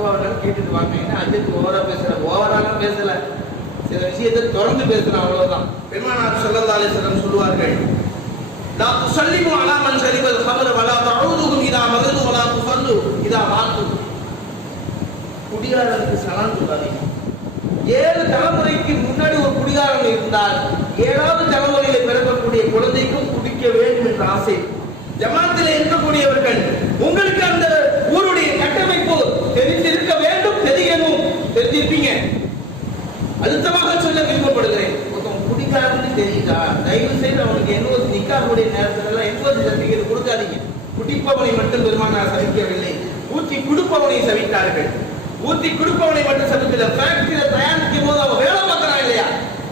பத்துவாவெல்லாம் கேட்டுட்டு வாங்க. ஏன்னா அஜித் ஓவரா பேசுற, ஓவராலாம் பேசல, சில விஷயத்தை தொடர்ந்து பேசுறேன், அவ்வளவுதான். பெருமானார் ஸல்லல்லாஹு அலைஹி வஸல்லம் சொல்லுவார்கள், லா துஸல்லிமு அலா மன் ஷரிபல் ஹம்ர வலா தஊதுஹும் இதா மகது வலா துஸல்லு இதா மாத்து. குடிகாரனுக்கு சலாம் சொல்லாதீங்க. 7 தலைமுறைக்கு முன்னாடி ஒரு குடிகாரன் இருந்தால் 7வது தலைமுறையில பிறக்கக்கூடிய குழந்தைக்கும் குடிக்க வேண்டும் என்ற ஆசை. ஜமாத்தில் இருக்கக்கூடியவர்கள் உங்களுக்கு அந்த ஊருடைய கட்டமைப்பு தெரிந்திருக்க வேண்டும், தெரியணும், தெரிஞ்சிருப்பீங்க. அழுத்தமாக சொல்ல விரும்பப்படுகிறேன். ஒருத்தன் குடிக்காரன்னு தெரியுதா, தயவு செய்து அவனுக்கு என்ஓசி நிக்காஹுடைய நேரத்துல என்ஓசி சர்டிபிகேட் கொடுக்காதீங்க. குடிப்பவனை மட்டும் பெருமானார் சபிக்கவில்லை, ஊற்றி குடுப்பவனை சபித்தார்கள். ஊற்றி குடுப்பவனை மட்டும் சபிக்கல, ஃபேக்டரியில தயாரிக்கும் போது அவன் வேலை பார்க்கறான் இல்லையா,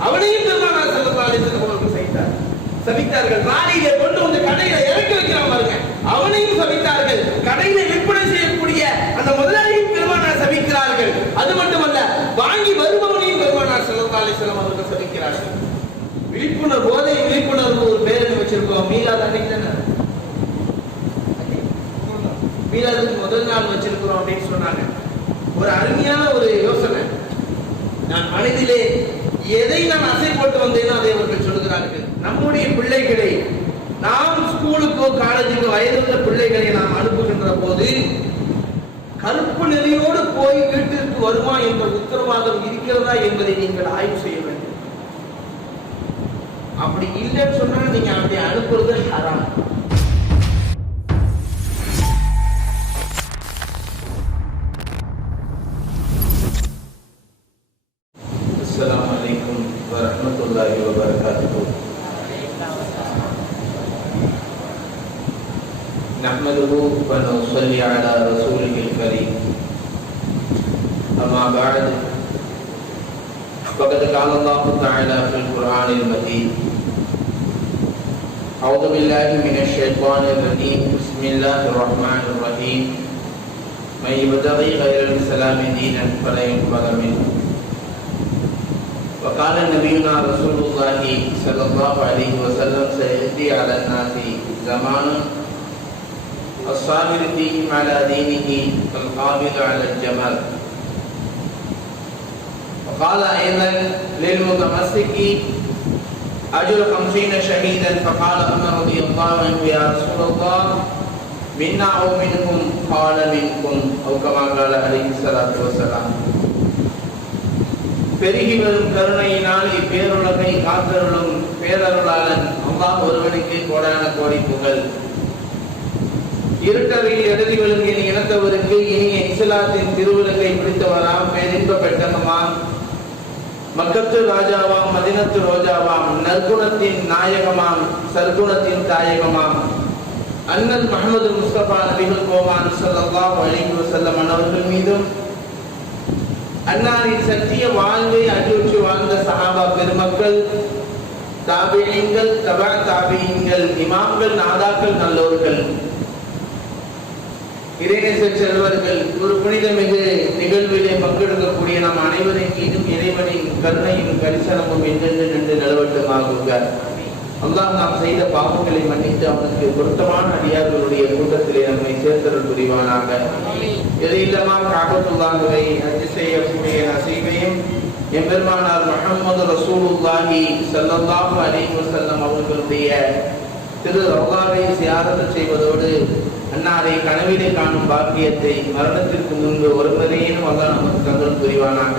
அவனையும் பெருமானார் ஸல்லல்லாஹு அலைஹி வஸல்லம் அவர்கள் சபித்தார்கள். ராணியில கொண்டு வந்து கடையில இறக்கி வைக்கிறான் பாருங்க, அவனையும் சபித்தார்கள். கடையில விற்பனை செய்யக்கூடிய அந்த முதலாளியும் பெருமானார் சபிக்கிறார்கள். அது மட்டுமல்ல, வாங்கி வருபவனையும் பெருமானார் ஸல்லல்லாஹு அலைஹி வஸல்லம் அவர்கள் சபிக்கிறார்கள். விழிப்புணர்வு, போதை விழிப்புணர்வு ஒரு பேரணி வச்சிருக்கோம். மீலாது அன்னைக்கு தானே, மீலாதுக்கு முதல் நாள் வச்சிருக்கிறோம் அப்படின்னு சொன்னாங்க. ஒரு அருமையான ஒரு யோசனை. நான் மனதிலே எதை நான் அசை போட்டு வந்தேனோ அதை அவர்கள் சொல்லுகிறார்கள். நம்முடைய பிள்ளைகளை நாம் ஸ்கூலுக்கோ காலேஜுக்கோ வயதுள்ள பிள்ளைகளை நாம் அனுப்புகின்ற போது கருப்பு நெறியோடு போய் வீட்டிற்கு வருமா என்ற உத்தரவாதம் இருக்கிறதா என்பதை நீங்கள் ஆய்வு செய்ய வேண்டும். அப்படி இல்லைன்னு சொன்னா நீங்க அப்படி அனுப்புறது ஹராம். அஸ்ஸலாமு அலைக்கும் வரஹ்மத்துல்லாஹி வபரகாத்துஹு. நஹ்மதுஹு வ நுஸல்லி அலா ரசூலில் கரீம். அம்மா பஅத். ஃபகத் क़ால அல்லாஹு தஆலா ஃபில் குர்ஆனில் மஜீத். அஊது பில்லாஹி மினஷ் ஷைத்தானிர் ரஜீம். பிஸ்மில்லாஹிர் ரஹ்மானிர் ரஹீம். மன் யப்தகி கைரல் இஸ்லாமி தீனன் ஃபலன் யுக்பல மின்ஹு. وقال نبينا رسول الله صلى الله عليه وسلم سيأتي على الناس زمان الصابر فيهم على دينه كالقابض على الجمل. وقال أيضا للمتمسك أجر 50 شهيدا. فقال عمر رضي الله عنه يا رسول الله منا أو منهم؟ قال منكم أو كما قال عليه الصلاة والسلام. பெருகி வரும் கருணையினால் இப்பேருலகை காத்தருளும் பேரருளாளன் அல்லாஹ் ஒருவனுக்கு கோடான கோடி புகழ். இருட்டறையில் எழுதி விழுங்கின் இனத்தவருக்கு இனிய இஸ்லாத்தின் திருவிளக்கை பிடித்தவராம், பேரின்ப பெட்டகமாம், மக்கத்து ராஜாவாம், மதினத்து ரோஜாவாம், நற்குணத்தின் நாயகமாம், சற்குணத்தின் தாயகமாம், அண்ணல் முஹம்மது முஸ்தபா நபிகள் கோமான் ஸல்லல்லாஹு அலைஹி வஸல்லம் அவர்கள் மீதும் அன்னாரின் சத்திய வாழ்வை அடியொற்றி வாழ்ந்த சஹாபா பெருமக்கள், தாபிஈன்கள், தபா தாபிஈன்கள், இமாம்கள், நாதாக்கள், நல்லோர்கள், இறைநேச செல்வர்கள், ஒரு புனிதமிகு நிகழ்விலே பங்கெடுக்கக்கூடிய நம் அனைவரின் மீதும் இறைவனின் கருணையும் கரிசனமும் என்றென்று நின்று நிலவட்டுமாகுக. அல்லாஹ் நாம் செய்த பாவங்களை மன்னித்து அவனுக்கு பொருத்தமான அடியார்களுடைய கூட்டத்திலே நம்மை சேர்த்தருள் புரிவானாக. எதையில்லமா காபத்துல்லாஹுவை ஹஜ் செய்யக்கூடிய நசீபையும் எம்பெருமானார் முஹம்மது ரசூலுல்லாஹி ஸல்லல்லாஹு அலைஹி வஸல்லம் அவர்களுடைய திரு ரௌலாவை சியாரத் செய்வதோடு அன்னாரை கனவிலே காணும் பாக்கியத்தை மரணத்திற்கு முன்பு ஒரு முறையிலும் அல்லாஹ் நமக்கு தந்தல் புரிவானாக.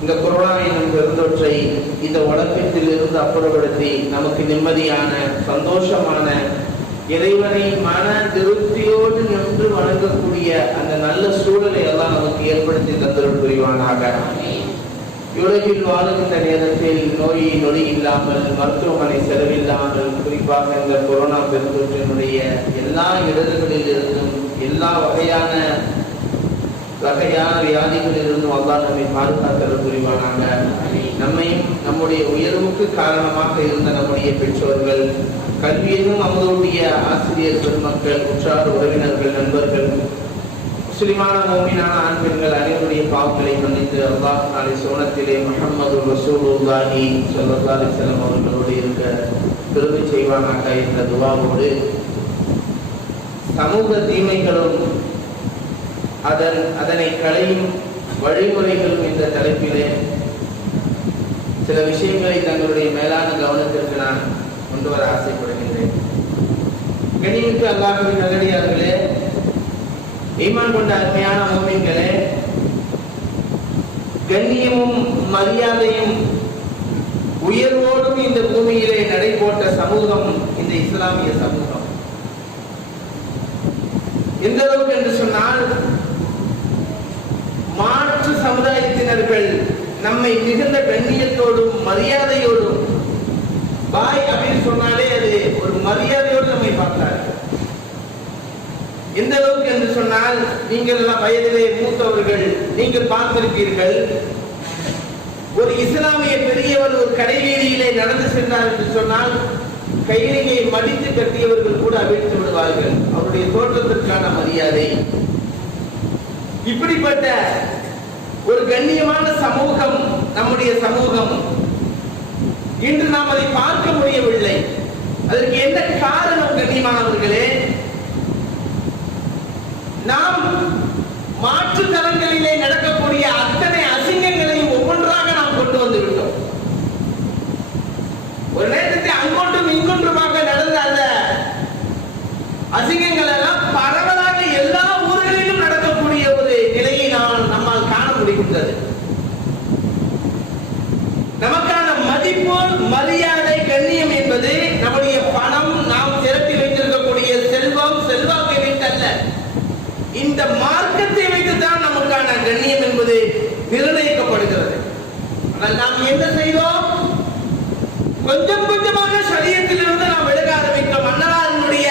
இந்த கொரோனா எனும் பெருந்தொற்றை இந்த உலகத்தில் இருந்து அப்புறப்படுத்தி நமக்கு நிம்மதியான சந்தோஷமான இறைவனை மன திருப்தியோடு நின்று வணங்கக்கூடிய அந்த நல்ல சூழலை எல்லாம் நமக்கு ஏற்படுத்தி தந்தல் புரிவானாக. உலகில் வாழுகின்ற நேரத்தில் நோய் நொடி இல்லாமல், மருத்துவமனை செலவில்லாமல், குறிப்பாக இந்த கொரோனா பெருந்தொற்றினுடைய எல்லா இடர்களில் இருந்தும் எல்லா வகையான வியாதிகளில் இருந்தும் அல்லாஹ் நம்மை பாதுகாத்தல் புரிவானாக. நம்மையும் நம்முடைய உயர்வுக்கு காரணமாக இருந்த நம்முடைய பெற்றோர்கள், கல்வியிலும் நம்மளுடைய ஆசிரியர் பெருமக்கள், உற்றார் உறவினர்கள், நண்பர்கள், முஸ்லிமான மோமினான ஆண் பெண்கள் அனைவருடைய பாவங்களை மன்னித்து அல்லாஹ் நாளை சோனத்திலே முஹம்மது ரசூலுல்லாஹி ஸல்லல்லாஹு அலைஹி வஸல்லம் அவர்களோடு இருக்க பெருமை செய்வானாக என்ற துவாவோடு, சமூக தீமைகளும் அதனை களையும் வழிமுறைகளும் என்ற தலைப்பிலே சில விஷயங்களை தங்களுடைய மேலான கவனத்திற்கு நான் கொண்டு வர ஆசைப்படுகின்றேன். கண்ணியமிக்க அல்லாஹ்வின் நல்லடியார்களே, ஈமான் கொண்ட அருமையான மூமின்களே, கண்ணியமும் மரியாதையும் உயர்வோடும் இந்த பூமியிலே நடைபோட்ட சமூகம் இந்த இஸ்லாமிய சமூகம். எந்த அளவுக்கு என்று சொன்னால், மாற்று சமுதாயத்தினர்கள் நம்மை மிகுந்த கண்ணியத்தோடும் மரியாதையோடும், பாய் அப்படின்னு சொன்னாலே அது ஒரு மரியாதையோடு நம்மை பார்த்தார்கள். எந்த அளவுக்கு என்று சொன்னால், நீங்கள் எல்லாம் வயதிலே மூத்தவர்கள், நீங்கள் பார்த்திருப்பீர்கள், ஒரு இஸ்லாமிய பெரியவர் ஒரு கடைவீதியிலே நடந்து சென்றார் என்று சொன்னால் கையிலேயே மடித்து கட்டியவர்கள் கூட அவிழ்த்து விடுவார்கள். அவருடைய தோற்றத்திற்கான மரியாதை. இப்படிப்பட்ட ஒரு கண்ணியமான சமூகம் நம்முடைய சமூகம். இன்று நாம் அதை பார்க்க முடியவில்லை. அதற்கு என்ன காரணம் கண்ணியமானவர்களே? நாம் மாற்று தளங்களிலே நடக்கக்கூடிய அத்தனை அசிங்கங்களையும் ஒவ்வொன்றாக நாம் கொண்டு வந்து விட்டோம். ஒரு நேரத்தை அங்கொன்றும் இங்கொன்றுமாக நடந்த அந்த அசிங்கங்கள் எல்லாம் பரவலாக எல்லா ஊர்களிலும் நடக்கக்கூடிய ஒரு நிலையை நம்மால் காண முடிகின்றது. நமக்கான மதிப்பு, மரியாதை, கண்ணியம் என்பது நம்முடைய பணம், நாம் திரட்டி வைத்திருக்கக்கூடிய செல்வம், செல்வாக்கை வைத்தல்ல, இந்த மார்க்கத்தை வைத்துதான் நமக்கான கண்ணியம் என்பது நிர்ணயிக்கப்படுகிறது. ஆனால் நாம் என்ன செய்தோம்? கொஞ்சம் கொஞ்சமாக ஷரியத்திலிருந்து நாம் விலக ஆரம்பித்தோம். அன்னலாருடைய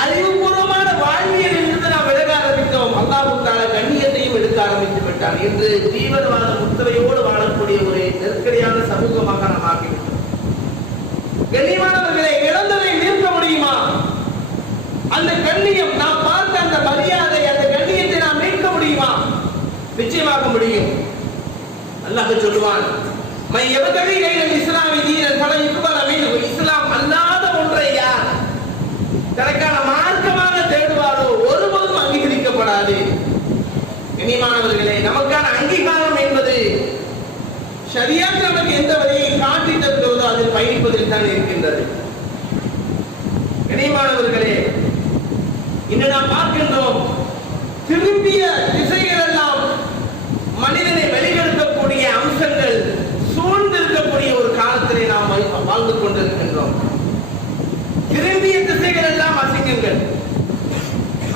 அறிவுபூர்வமான வாழ்வியலில் இருந்து நாம் விலக ஆரம்பித்தோம். அல்லாஹ் தஆலா கண்ணியத்தையும் எடுக்க ஆரம்பித்து விட்டார். இன்று தீவிரவாத முத்திரையோடு வாழக்கூடிய ஒரு நெருக்கடியான சமூகமாக நாம் ஆகிவிட்டோம். கண்ணியமானவர்களை இழந்ததை நிறுத்த முடியுமா? அந்த கண்ணியம், நாம் பார்த்த அந்த மரியாதை, அந்த கண்ணியத்தை நாம் மீட்க முடியுமா? நிச்சயமாக முடியும். அல்லாஹ் சொல்லுவான், மை யப்தகி கைரல் இஸ்லாமி தீனன் ஃபலன் யுக்பல மின்ஹு. இஸ்லாம் அல்லாத ஒன்றை யார் தனக்கான மார்க்கமாக தேடுவாரோ ஒருபோதும் அங்கீகரிக்கப்படாது. கண்ணியமானவர்களே, நமக்கான அங்கீகாரம் என்பது ஷரியத் நமக்கு எந்த வழியை காட்டி தருகிறதோ அதில் பயணிப்பதில் தான் இருக்கின்றது. கண்ணியமானவர்களே, இன்று நாம் பார்க்கின்றோம், திரும்பிய திசைகள் எல்லாம் மனிதனை வெளிப்படுத்தக்கூடிய அம்சங்கள் சூழ்ந்திருக்கக்கூடிய ஒரு காலத்திலே நாம் வாழ்ந்து கொண்டிருக்கின்றோம். திரும்பிய திசைகள் எல்லாம் அசிங்கங்கள்,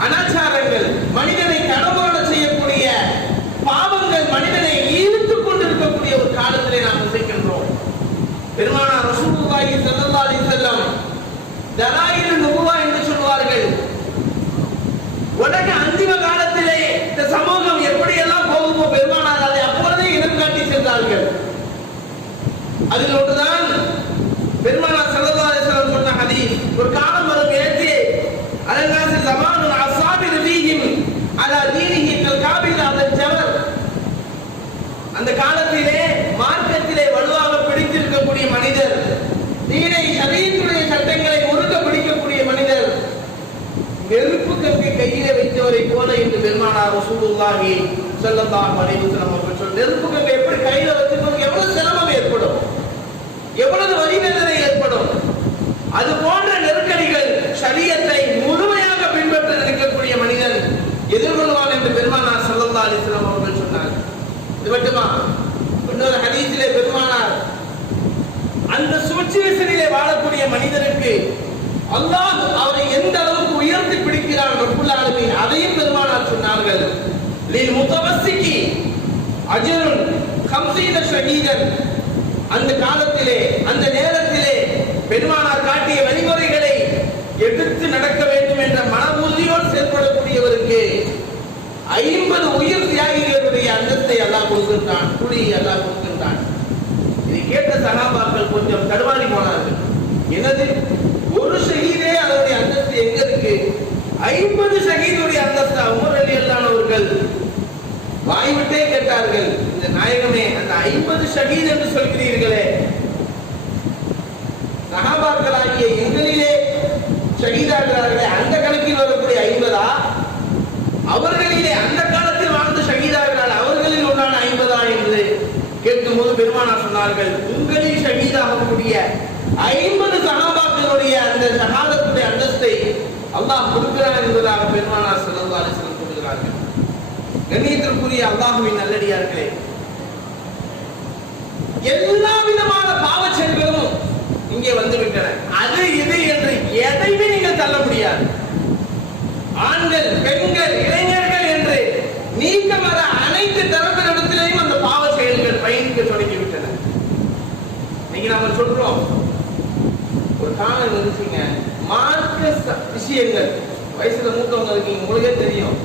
அனாச்சாரங்கள், மனிதனை கடவுள செய்யக்கூடிய பாவங்கள் மனிதனை ஈர்த்துக் கொண்டிருக்கக்கூடிய ஒரு காலத்திலே நாம் வசிக்கின்றோம். பெருமானார் ரசூலுல்லாஹி ஸல்லல்லாஹு அலைஹி வஸல்லம் தலாயிலுன் நுபுவா என்று சொல்வார்கள். உலக அந்திம காலத்திலே இந்த சமூகம் எப்படியெல்லாம் போகுமோ பெருமானார் அதை அப்பொழுதே இனம் காட்டி சென்றார்கள். அதில் ஒன்றுதான் பெருமானார் ஸல்லல்லாஹு அலைஹி வஸல்லம் சொன்ன ஹதீஸ். ஒரு காலம் வரும், ஏற்றி அலங்காசி ஸமானுன் அஸாபிர் ஃபீஹிம் அலா தீனிஹி கல் காபில் அல் ஜவர். அந்த காலத்திலே மார்க்கத்திலே வலுவாக பிடித்திருக்கக்கூடிய மனிதர், தீனை ஷரீஅத்துடைய சட்டங்களை முறுக்க பிடிக்கக்கூடிய மனிதர், நெருப்பு கங்கை கையிலே வைத்தவரை போல என்று பெருமானார் ரசூலுல்லாஹி ஸல்லல்லாஹு அலைஹி வஸல்லம் அவர்கள் சொன்னார். நெருப்பு கங்கை எப்படி கையில வச்சிருக்கோம், எவ்வளவு சிரமம் ஏற்படும், எவ்வளவு வலிவேதனை ஏற்படும். அது போன்ற நெருக்கடிகள் ஷரியத்தை முழுமையாக பின்பற்ற நினைக்கக்கூடிய மனிதன் எதிர்கொள்வான் என்று பெருமானார் ஸல்லல்லாஹு அலைஹி வஸல்லம் அவர்கள் சொன்னார். இது மட்டுமா, இன்னொரு ஹதீஸிலே பெருமானார் அந்த சுச்சுவேஷனிலே வாழக்கூடிய மனிதனுக்கு அல்லாஹ் அவரை எந்த அளவுக்கு உயர்த்தி பிடிக்கிறான் ரப்புல் ஆலமீன், அதையும் பெருமானார் சொன்னார்கள். லில் முத்தவஸ்ஸிகி அஜ்ருன் 50 ஷஹீதன். அந்த காலத்திலே, அந்த நேரத்திலே பெருமானார் காட்டிய வழிமுறைகளை எடுத்து நடக்க வேண்டும் என்ற மன உறுதியோடு செயல்படக்கூடியவருக்கு 50 உயிர் தியாகிகளுடைய அந்தஸ்தை அல்லாஹ் கொடுக்கின்றான், கூலியை அல்லாஹ் கொடுக்கின்றான். இதை கேட்ட சஹாபாக்கள் கொஞ்சம் தடுமாறி போனார்கள். என்னது, ஒரு ஷஹீதே அதனுடைய அந்தஸ்து எங்க இருக்கு? 50 ஷஹீதுடைய அந்தஸ்து. உமர் ரலியல்லாஹு அவர்கள் வாய்விட்டே கேட்டார்கள், இந்த நாயகமே, அந்த 50 ஷஹீத் என்று சொல்கிறீர்களே, சஹாபாக்களாகிய எங்களிலே ஷஹீதாகிறார்களே, அந்த கணக்கில் வரக்கூடிய 50ஆ? அவர்களிலே சொன்னார்கள், உங்களில் ஷஹீதாகக்கூடிய 50 சஹாபாக்களுடைய அந்த ஷஹாதத்துடைய அந்தஸ்தை அல்லாஹ் கொடுக்கிறார் என்பதாக பெருமானார் ஸல்லல்லாஹு அலைஹி வஸல்லம் சொல்கிறார்கள். கண்ணியத்திற்குரிய அல்லாஹ்வின் நல்லடியார்களே, எல்லா விதமான பாவச் செயல்களும் இங்கே வந்துவிட்டன. அது இது என்று எதையுமே நீங்கள் தள்ள முடியாது. ஆண்கள், பெண்கள், இளைஞர்கள் என்று நீக்கம் வர அனைத்து தரப்பினரிடத்திலேயும் அந்த பாவ செயல்கள் பயணிக்க தொடங்கிவிட்டன. இன்னைக்கு நாம சொல்றோம், ஒரு காலம் இருந்துச்சுங்க, மார்க்க விஷயங்கள் வயசுல மூத்தவங்க இருக்கீங்க, உங்களுக்கே தெரியும்,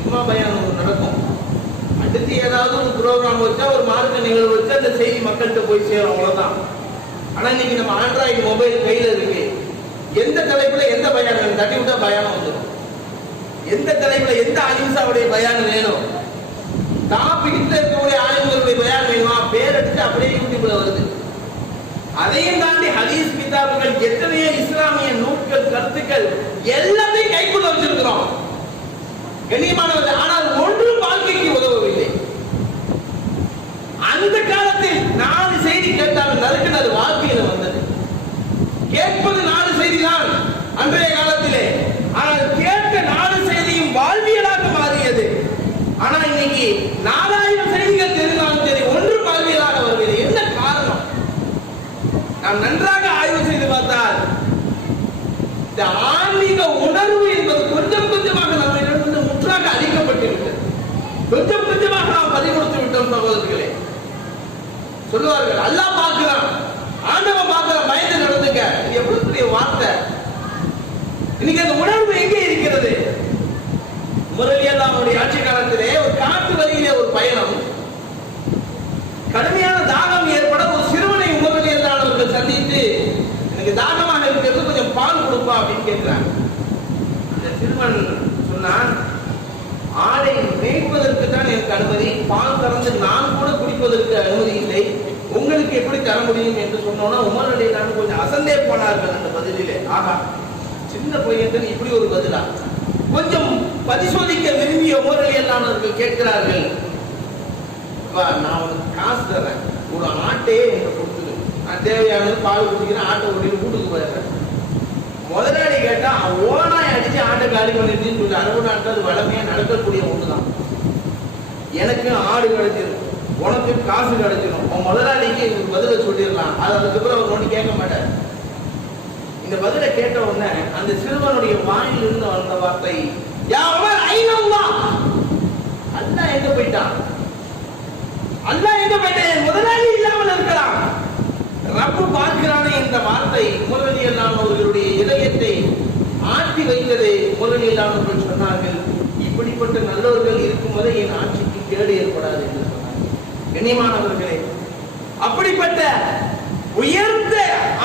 சும்மா பயானம் நடக்கும். அடுத்து ஏதாவது ஒரு ப்ரோக்ராம் வச்சா, ஒரு மார்க்க நிகழ்வு வச்சா அந்த செய்தி மக்கள்கிட்ட போய் சேரும், அவ்வளவுதான். ஆனா இன்னைக்கு நம்ம ஆண்ட்ராய்டு மொபைல் கையில இருக்கு. எந்த தலைப்புல எந்த பயானம் தட்டி விட்டா பயானம் வந்துடும். எந்த தலைப்புல எந்த அலிம்சாவுடைய பயானம் வேணும், டாபிக்ல இருக்கக்கூடிய ஆலிம்களுடைய பயானம் வேணுமா, பேர் எடுத்து அப்படியே யூடியூப்ல வருது. அதையும் தாண்டி ஹதீஸ் கிதாபுகள், எத்தனையோ இஸ்லாமிய நூல்கள், கருத்துக்கள் எல்லாத்தையும் கைக்குள்ள வச்சிருக்கிறோம் கண்ணியமானவர்கள். ஆனால் ஒன்றும் வாழ்க்கைக்கு உதவவில்லை. அந்த காலத்தில் 4 செய்தி கேட்டால் நறுக்கினது வாழ்க்கையில வந்தது. கேட்பது 4 செய்தி தான் அன்றைய காலத்திலே. ஆனால் கேட்ட 4 செய்தியும் வாழ்வியலாக மாறியது. ஆனா இன்னைக்கு 4000 செய்திகள் தெரிந்தாலும் சரி, ஒன்றும் வாழ்வியலாக வருவதில்லை. என்ன காரணம்? நாம் நன்றாக ஆய்வு செய்து பார்த்தால் இந்த ஆன்மீக உணர்வு என்பது கொஞ்சம் கொஞ்சமாக நம்மிடமிருந்து முற்றாக அளிக்கப்பட்டிருக்கிறது. கொஞ்சம் கொஞ்சமாக நாம் பதிமுறுத்து விட்டோம் சகோதரர்களே. சொல்லுவார்கள், அல்லாஹ் பார்க்கிறான், ஆண்டவன் பார்க்கிறான், பயந்து நடந்துங்க. இது எவ்வளவு பெரிய வார்த்தை. இன்னைக்கு அந்த உணர்வு எங்கே இருக்கிறது? முரளியல்லாவுடைய ஆட்சி காலத்திலே ஒரு காட்டு வழியிலே ஒரு பயணம், கடுமையான தாகம் ஏற்பட ஒரு சிறுவனை முரளியல்லானவர்கள் சந்தித்து, எனக்கு தாகமாக இருக்கிறது, கொஞ்சம் பால் கொடுப்பா அப்படின்னு கேட்கிறாங்க. அந்த சிறுவன் சொன்னான், ஆடை மேய்ப்பதற்கு தான் எனக்கு அனுமதி, பால் கறந்து நான் கூட குடிப்பதற்கு அனுமதி இல்லை, உங்களுக்கு எப்படி தர முடியும் என்று சொன்னோன்னா உமர் ரலியல்லாஹு கொஞ்சம் அசந்தே போனார்கள் அந்த பதிலிலே. ஆகா, சின்ன பையன் இப்படி ஒரு பதிலா? கொஞ்சம் பரிசோதிக்க விரும்பிய உமர் ரலியல்லாஹு அவர்கள் கேட்கிறார்கள், நான் உனக்கு காசு தரேன், ஒரு ஆட்டையே எனக்கு கொடுத்துரு, நான் தேவையானது பால் குடிக்கிறேன், ஆட்டை ஓட்டிட்டு வீட்டுக்கு போயிடுறேன். முதலாளி கேட்டா ஓனாய் அடிச்சு ஆட்டை காலி பண்ணிட்டுன்னு சொல்லி, அரபு நாட்டில் அது வளமையா நடக்கக்கூடிய ஒண்ணுதான். எனக்கு ஆடு கிடைச்சிடும், உனக்கு காசு கிடைச்சிடும், உன் முதலாளிக்கு ஒரு பதில சொல்லிடலாம், அது அதுக்கப்புறம் அவர் ஒண்ணு கேட்க மாட்டார். இந்த பதில கேட்ட உடனே அந்த சிறுவனுடைய வாயில் இருந்து வந்த வார்த்தை, யா உமர் ஐனல்லாஹ், அல்லாஹ் எங்க போயிட்டான், அல்லாஹ் எங்க போயிட்டேன், முதலாளி இல்லாமல் இருக்கலாம், ரப்பு பார்க்கிறானே என்ற வார்த்தை உமர் ரலியல்லாஹு அவர்களுடைய இதயத்தை ஆட்டி வைத்தது. உமர் ரலியல்லாஹு அவர்கள் சொன்னார்கள், இப்படிப்பட்ட நல்லவர்கள் இருக்கும் வரை என் ஆட்சிக்கு கேடு ஏற்படாது என்று சொன்னார்கள். கண்ணியமானவர்களே, அப்படிப்பட்ட உயர்ந்த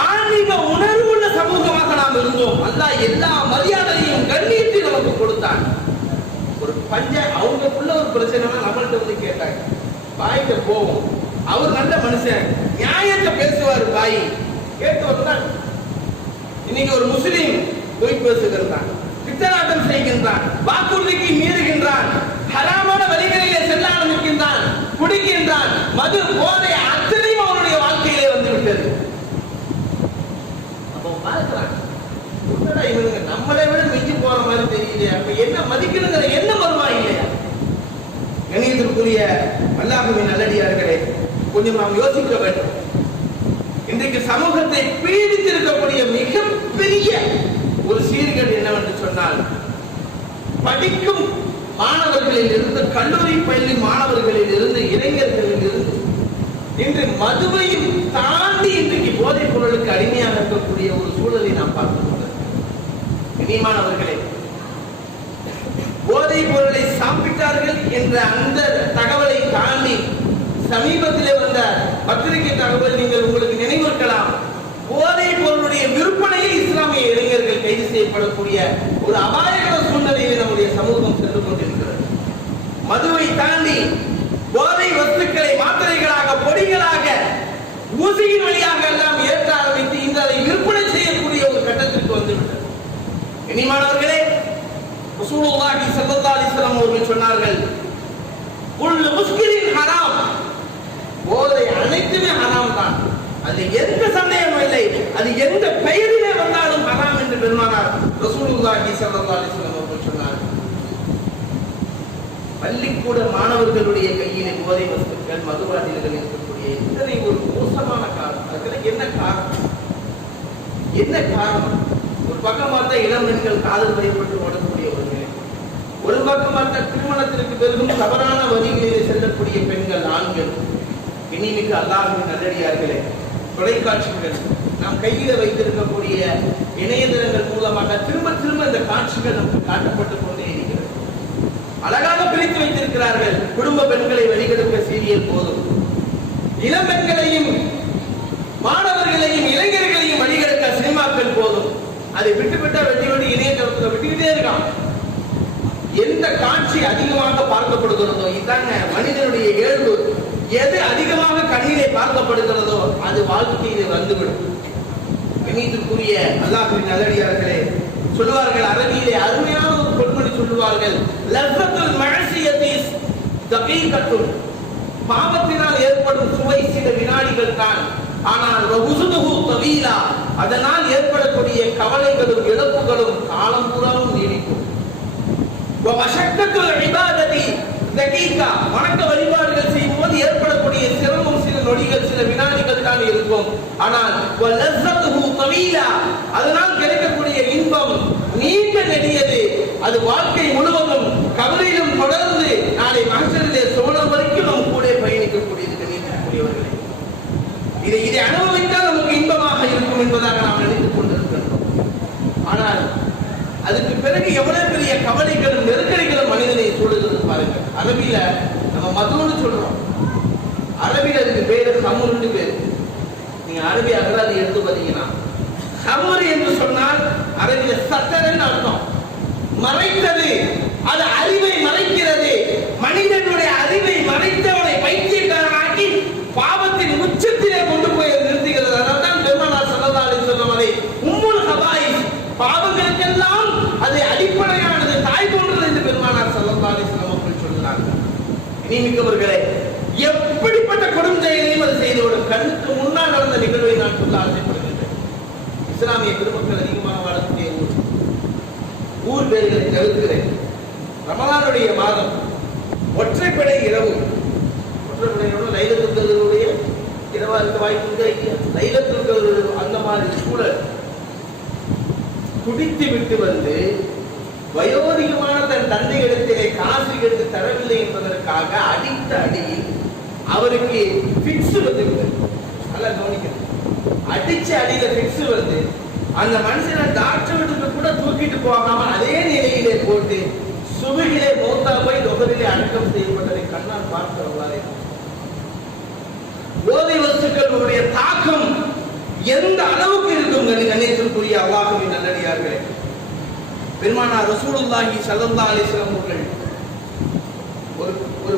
ஆன்மீக உணர்வுள்ள சமூகமாக நாம் இருந்தோம். அல்லாஹ் எல்லா மரியாதையும் கண்ணியத்தையும் நமக்கு கொடுத்தான். ஒரு அவங்களுக்குள்ள ஒரு பிரச்சனைனா நம்மள்ட்ட வந்து கேட்டாங்க, பாய்கிட்ட போவோம், அவர் நல்ல மனுஷன், நியாயத்தை பேசுவார், பாய் கேட்டு வந்தால். இன்னைக்கு ஒரு முஸ்லீம் பொய் பேசுகின்றான், பித்தலாட்டம் செய்கின்றான், வாக்குறுதிக்கு மீறுகின்றான், ஹராமான வழிகளிலே செல்ல ஆரம்பிக்கின்றான், குடிக்கின்றான், மது போதை அத்தனையும் அவனுடைய வாழ்க்கையிலே வந்து விட்டது. அப்போ பார்க்கிறான், இவனுங்க நம்மளை விட மிஞ்சி போற மாதிரி தெரியலையா, அப்ப என்ன மதிக்கணுங்கிற என்ன வருவா இல்லையா? கணியத்திற்குரிய அல்லாஹ்வின் நல்லடியார்களே, கொஞ்சம் நாம் யோசிக்க வேண்டும். இன்றைக்கு சமூகத்தை பீடித்திருக்கக்கூடிய மிகப்பெரிய ஒரு சீர்கேடு என்னவென்று சொன்னால், படிக்கும் மாணவர்களில் இருந்து, கல்லூரி பள்ளி மாணவர்களில் இருந்து, இளைஞர்களில் இருந்து இன்று மதுவையும் தாண்டி இன்றைக்கு போதைப் பொருளுக்கு அடிமையாக இருக்கக்கூடிய ஒரு சூழலை நாம் பார்க்கிறோம். கண்ணியமானவர்களே, போதைப் பொருளை சாப்பிட்டார்கள் என்ற அந்த தகவலை தாண்டி சமீபத்திலே வந்த பத்திரிகை தகவல் நீங்கள் உங்களுக்கு நினைவிருக்கலாம். போதைப் பொருளுடைய விற்பனையில் இஸ்லாமிய இளைஞர்கள் கைது செய்யப்படக்கூடிய ஒரு அபாயகர சூழ்நிலையில் நம்முடைய சமூகம் சென்று கொண்டிருக்கிறது. மதுவை தாண்டி போதை வஸ்துக்களை மாத்திரைகளாக, பொடிகளாக, ஊசியின் வழியாக எல்லாம் ஏற்ற ஆரம்பித்து இன்று அதை விற்பனை செய்யக்கூடிய ஒரு கட்டத்திற்கு வந்துவிட்டது. இனிமானவர்களே, ரசூலுல்லாஹி ஸல்லல்லாஹு அலைஹி வஸல்லம் அவர்கள் சொன்னார்கள், குல்லு முஸ்கிரின் ஹராம், போதை அனைத்துமே ஹராம் அது எந்த சந்தேகமும் இல்லை. அது எந்த பெயரிலே வந்தாலும் ஹராம் என்று பெருமானார் ரசூலுல்லாஹி ஸல்லல்லாஹு அலைஹி வஸல்லம் அவர்கள் சொன்னார். பள்ளிக்கூட மாணவர்களுடைய கையிலே போதை வஸ்துக்கள், மதுபாட்டில்கள் இருக்கக்கூடிய இத்தனை ஒரு மோசமான காரணம். அதுக்கு என்ன காரணம்? என்ன காரணம்? ஒரு பக்கம் பார்த்தா இளம் பெண்கள் காதல் வயப்பட்டு ஓடக்கூடிய ஒரு நிலை, ஒரு பக்கம் பார்த்தா திருமணத்திற்கு பிறகும் தவறான வழிகளிலே செல்லக்கூடிய பெண்கள், ஆண்கள். இனிமிக்கு அல்லாஹ்வின் நல்லடியார்களே, தொலைக்காட்சிகள், நாம் கையில வைத்திருக்கக்கூடிய இணையதளங்கள் மூலமாக திரும்ப திரும்ப இந்த காட்சிகள் நமக்கு காட்டப்பட்டுக் கொண்டே இருக்கிறது. அழகாக பிரித்து வைத்திருக்கிறார்கள். குடும்ப பெண்களை வெளிக்கெடுக்க சீரியல் போதும், இளம் பெண்களையும் மாணவர்களையும் இளைஞர்களையும் வழிகெடுக்க சினிமாக்கள் போதும். அதை விட்டுவிட்டா வெட்டி வெட்டி இணையதளத்தில் விட்டுக்கிட்டே இருக்கான். எந்த காட்சி அதிகமாக பார்க்கப்படுகிறதோ, இதுதாங்க மனிதனுடைய இயல்பு. எது அதிகமாக கண்ணிலே பார்க்கப்படுகிறதோ அது வாழ்க்கையிலே வந்துவிடும். கண்ணியத்திற்குரிய அல்லாஹ்வின் நல்லடியார்களே, சொல்லுவார்கள் அரபியிலே அருமையான ஒரு பொன்மொழி சொல்லுவார்கள், லஸ்ஸத்துல் மஅசியத்தி தகீகத்துன், பாவத்தினால் ஏற்படும் சுவை சில வினாடிகள் தான், ஆனால் வஹுஸுனுஹு தவீலா, அதனால் ஏற்படக்கூடிய கவலைகளும் இழப்புகளும் காலம் பூராவும் நீடிக்கும். வமஷக்கத்துல் இபாதத்தி தகீகா, வணக்க வழிபாடுகள் செய்யும்போது ஏற்படக்கூடிய சிரமம் சில நொடிகள், சில வினாடிகள் தான் இருக்கும். ஆனால் வலஸ்ஸத்துஹு தவீலா, அதனால் கிடைக்கக்கூடிய இன்பம் நீண்ட நெடியது. அது வாழ்க்கை முழுவதும் கவலையிலும் தொடர்ந்து நாளை மஹ்ஷரிலே சோழம் வரைக்கும் நம் கூட பயணிக்கக்கூடியது. கண்ணியத்திற்குரியவர்களே, இதை அனுபவித்தால் நமக்கு இன்பமாக இருக்கும் என்பதாக நாம் நினைத்துக் கொண்டிருக்கிறோம். ஆனால் அதுக்கு பிறகு எவ்வளவு பெரிய கவலைகளும் நெருக்கடிகளும் மனிதனை சூழலுது பாருங்க. அரபியில நம்ம மதுன்னு சொல்றோம், அரபியில அதுக்கு பேரு ஹம்ருன்னு பேரு. நீங்க அரபி அகராதி எடுத்து பார்த்தீங்கன்னா, ஹம்ரு என்று சொன்னால் அரபியில சத்தரன்னு அர்த்தம், மறைத்தது. அது அறிவை மறைக்கிறது. மனிதனுடைய அறிவை மறைத்தவனை பைத்தியக்காரனாக்கி பாவத்தின் உச்சத்திலே கொண்டு போய் நிறுத்துகிறது. அதான் பெருமானார் ஸல்லல்லாஹு அலைஹி வஸல்லம் அதை உம்முல் ஹபாயிஸ், பாவங்களுக்கெல்லாம் அது அடிப்படையானது, தாய் போன்றது என்று பெருமானார் ஸல்லல்லாஹு அலைஹி வஸல்லம் அவர்கள் சொல்கிறார்கள். இனிமிக்கவர்களே, எப்படிப்பட்ட கொடும் செயலையும் அது செய்துவிடும். கண்ணுக்கு முன்னால் நடந்த நிகழ்வை நான் சொல்ல ஆசைப்படுகின்றேன். இஸ்லாமிய பெருமக்கள் அதிகமாக வாழக்கூடிய ஊர் பேர்களை தவிர்க்கிறேன். ரமலானுடைய மாதம், ஒற்றைப்படை இரவு, ஒற்றைப்படையோடு லைலத்துல் கத்ருடைய இரவா இருக்க வாய்ப்பு, லைலத்துல் கத்ரு அந்த மாதிரி சூழல். குடித்து விட்டு வந்து வயோதிகமான தன் தந்தையிடத்திலே காசு எடுத்து தரவில்லை என்பதற்காக அடித்த அடியில் அவருக்கு பிக்ஸ் வந்துவிட்டது. நல்லா கவனிக்கணும், அடிச்ச அடியில பிக்ஸ் வந்து அந்த மனுஷனை டாக்டர் வீட்டுக்கு கூட தூக்கிட்டு போகாம அதே நிலையிலே போட்டு சுபகிலே மௌத்தா போய் தொகரிலே அடக்கம் செய்யப்பட்டதை கண்ணால் பார்க்கிறவர்களாலே. போதை வஸ்துக்களுடைய தாக்கம் எந்த அளவுக்கு இருக்கும் கணேசனுக்குரிய அல்லாஹ்வின் நல்லடியார்களே. பெருமானார் ரசூலுல்லாஹி ஸல்லல்லாஹு அலைஹி வஸல்லம் அவர்கள் ஒரு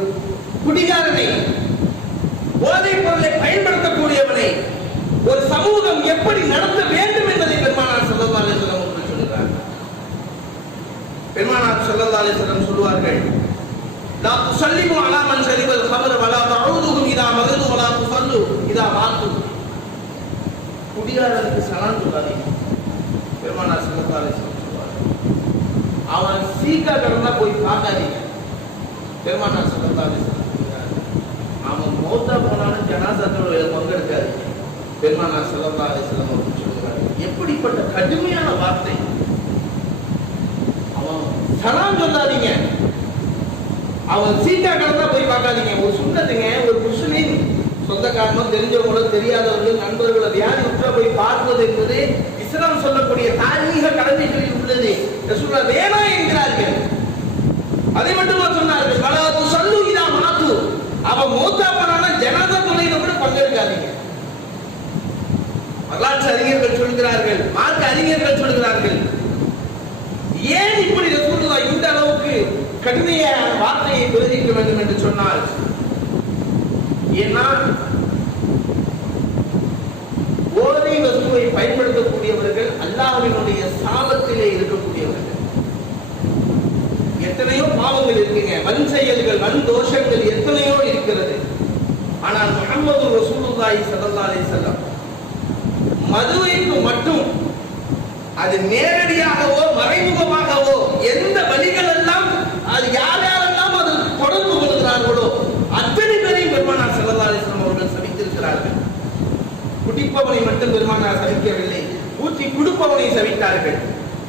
குடிகாரனை, போதைப் பொருளை பயன்படுத்தக்கூடியவனை ஒரு சமூகம் எப்படி நடத்த வேண்டும் என்பதை பெருமானார் ஸல்லல்லாஹு அலைஹி வஸல்லம் அவர்கள் சொல்கிறார்கள். பெருமானார் ஸல்லல்லாஹு அலைஹி வஸல்லம் சொல்வார்கள், லா துஸல்லிமு அலா மன் ஷரிபல் ஹம்ர வலா தஊதுஹும் இதா மகது வலா துஸல்லு இதா மாத்து. குடியாரனுக்கு சலாம் சொல்லாதீங்க. பெருமானார் ஸல்லல்லாஹு அலைஹி வஸல்லம் சொல்வார்கள், அவன் சீக்கா கடந்தா போய் பார்க்காதீங்க. பெருமானார் ஸல்லல்லாஹு அலைஹி வஸல்லம் சொல்றாங்க, அவன் மௌத்தா போனாலும் ஜனாசாத்தோட பங்கெடுக்காதீங்க. பெருமானார் ஸல்லல்லாஹு அலைஹி வஸல்லம் அவர்கள் சொல்கிறார்கள். எப்படிப்பட்ட கடுமையான வார்த்தை! அவன் சலாம் சொல்லாதீங்க, அவன் சீக்கா கடந்தா போய் பார்க்காதீங்க. ஒரு சுண்ணத்துங்க, ஒரு முஸ்லிம் சொந்தக்காரனோ தெரிஞ்சவங்களோ தெரியாதவர்கள் நண்பர்களோ வியாதி உற்ற போய் பார்ப்பது என்பது இஸ்லாம் சொல்லக்கூடிய தார்மீக கடமைகளில் உள்ளது. ரசூலுல்லாஹ் வேணாம் என்கிறார்கள். அதை மட்டுமா சொன்னார்கள், வலா துஸல்லு இதா மாத்து, அவன் மௌத்தா போனானா ஜனாஸா தொழுகையில கூட பங்கெடுக்காதீங்க. வரலாற்று அறிஞர்கள் சொல்கிறார்கள், மார்க்க அறிஞர்கள் சொல்கிறார்கள், ஏன் இப்படி ரசூலுல்லாஹ் இந்த அளவுக்கு கடுமையான வார்த்தையை பிரயோகிக்க வேண்டும் என்று சொன்னால், ஏன்னா போதை வஸ்துவை பயன்படுத்தக்கூடியவர்கள் அல்லாஹ்வினுடைய சாபத்திலே இருக்கக்கூடியவர்கள். எத்தனையோ பாவங்கள் இருக்குங்க, வன் செயல்கள், வன் தோஷங்கள் எத்தனையோ இருக்கிறது. ஆனால் முஹம்மது ரசூலுல்லாஹி ஸல்லல்லாஹு அலைஹி வஸல்லம் மதுவைக்கு மட்டும் அது நேரடியாகவோ மறைமுகமாகவோ எந்த வழிகள் எல்லாம் அது யாரெல்லாம் அது தொடர்பு கொள்கிறார்களோ அத்தனை பேரையும் பெருமானார் ஸல்லல்லாஹு அலைஹி வஸல்லம் அவர்கள் சபித்திருக்கிறார்கள். குடிப்பவனை மட்டும் பெருமானார் சபிக்கவில்லை, ஊற்றி குடுப்பவனை சபித்தார்கள்.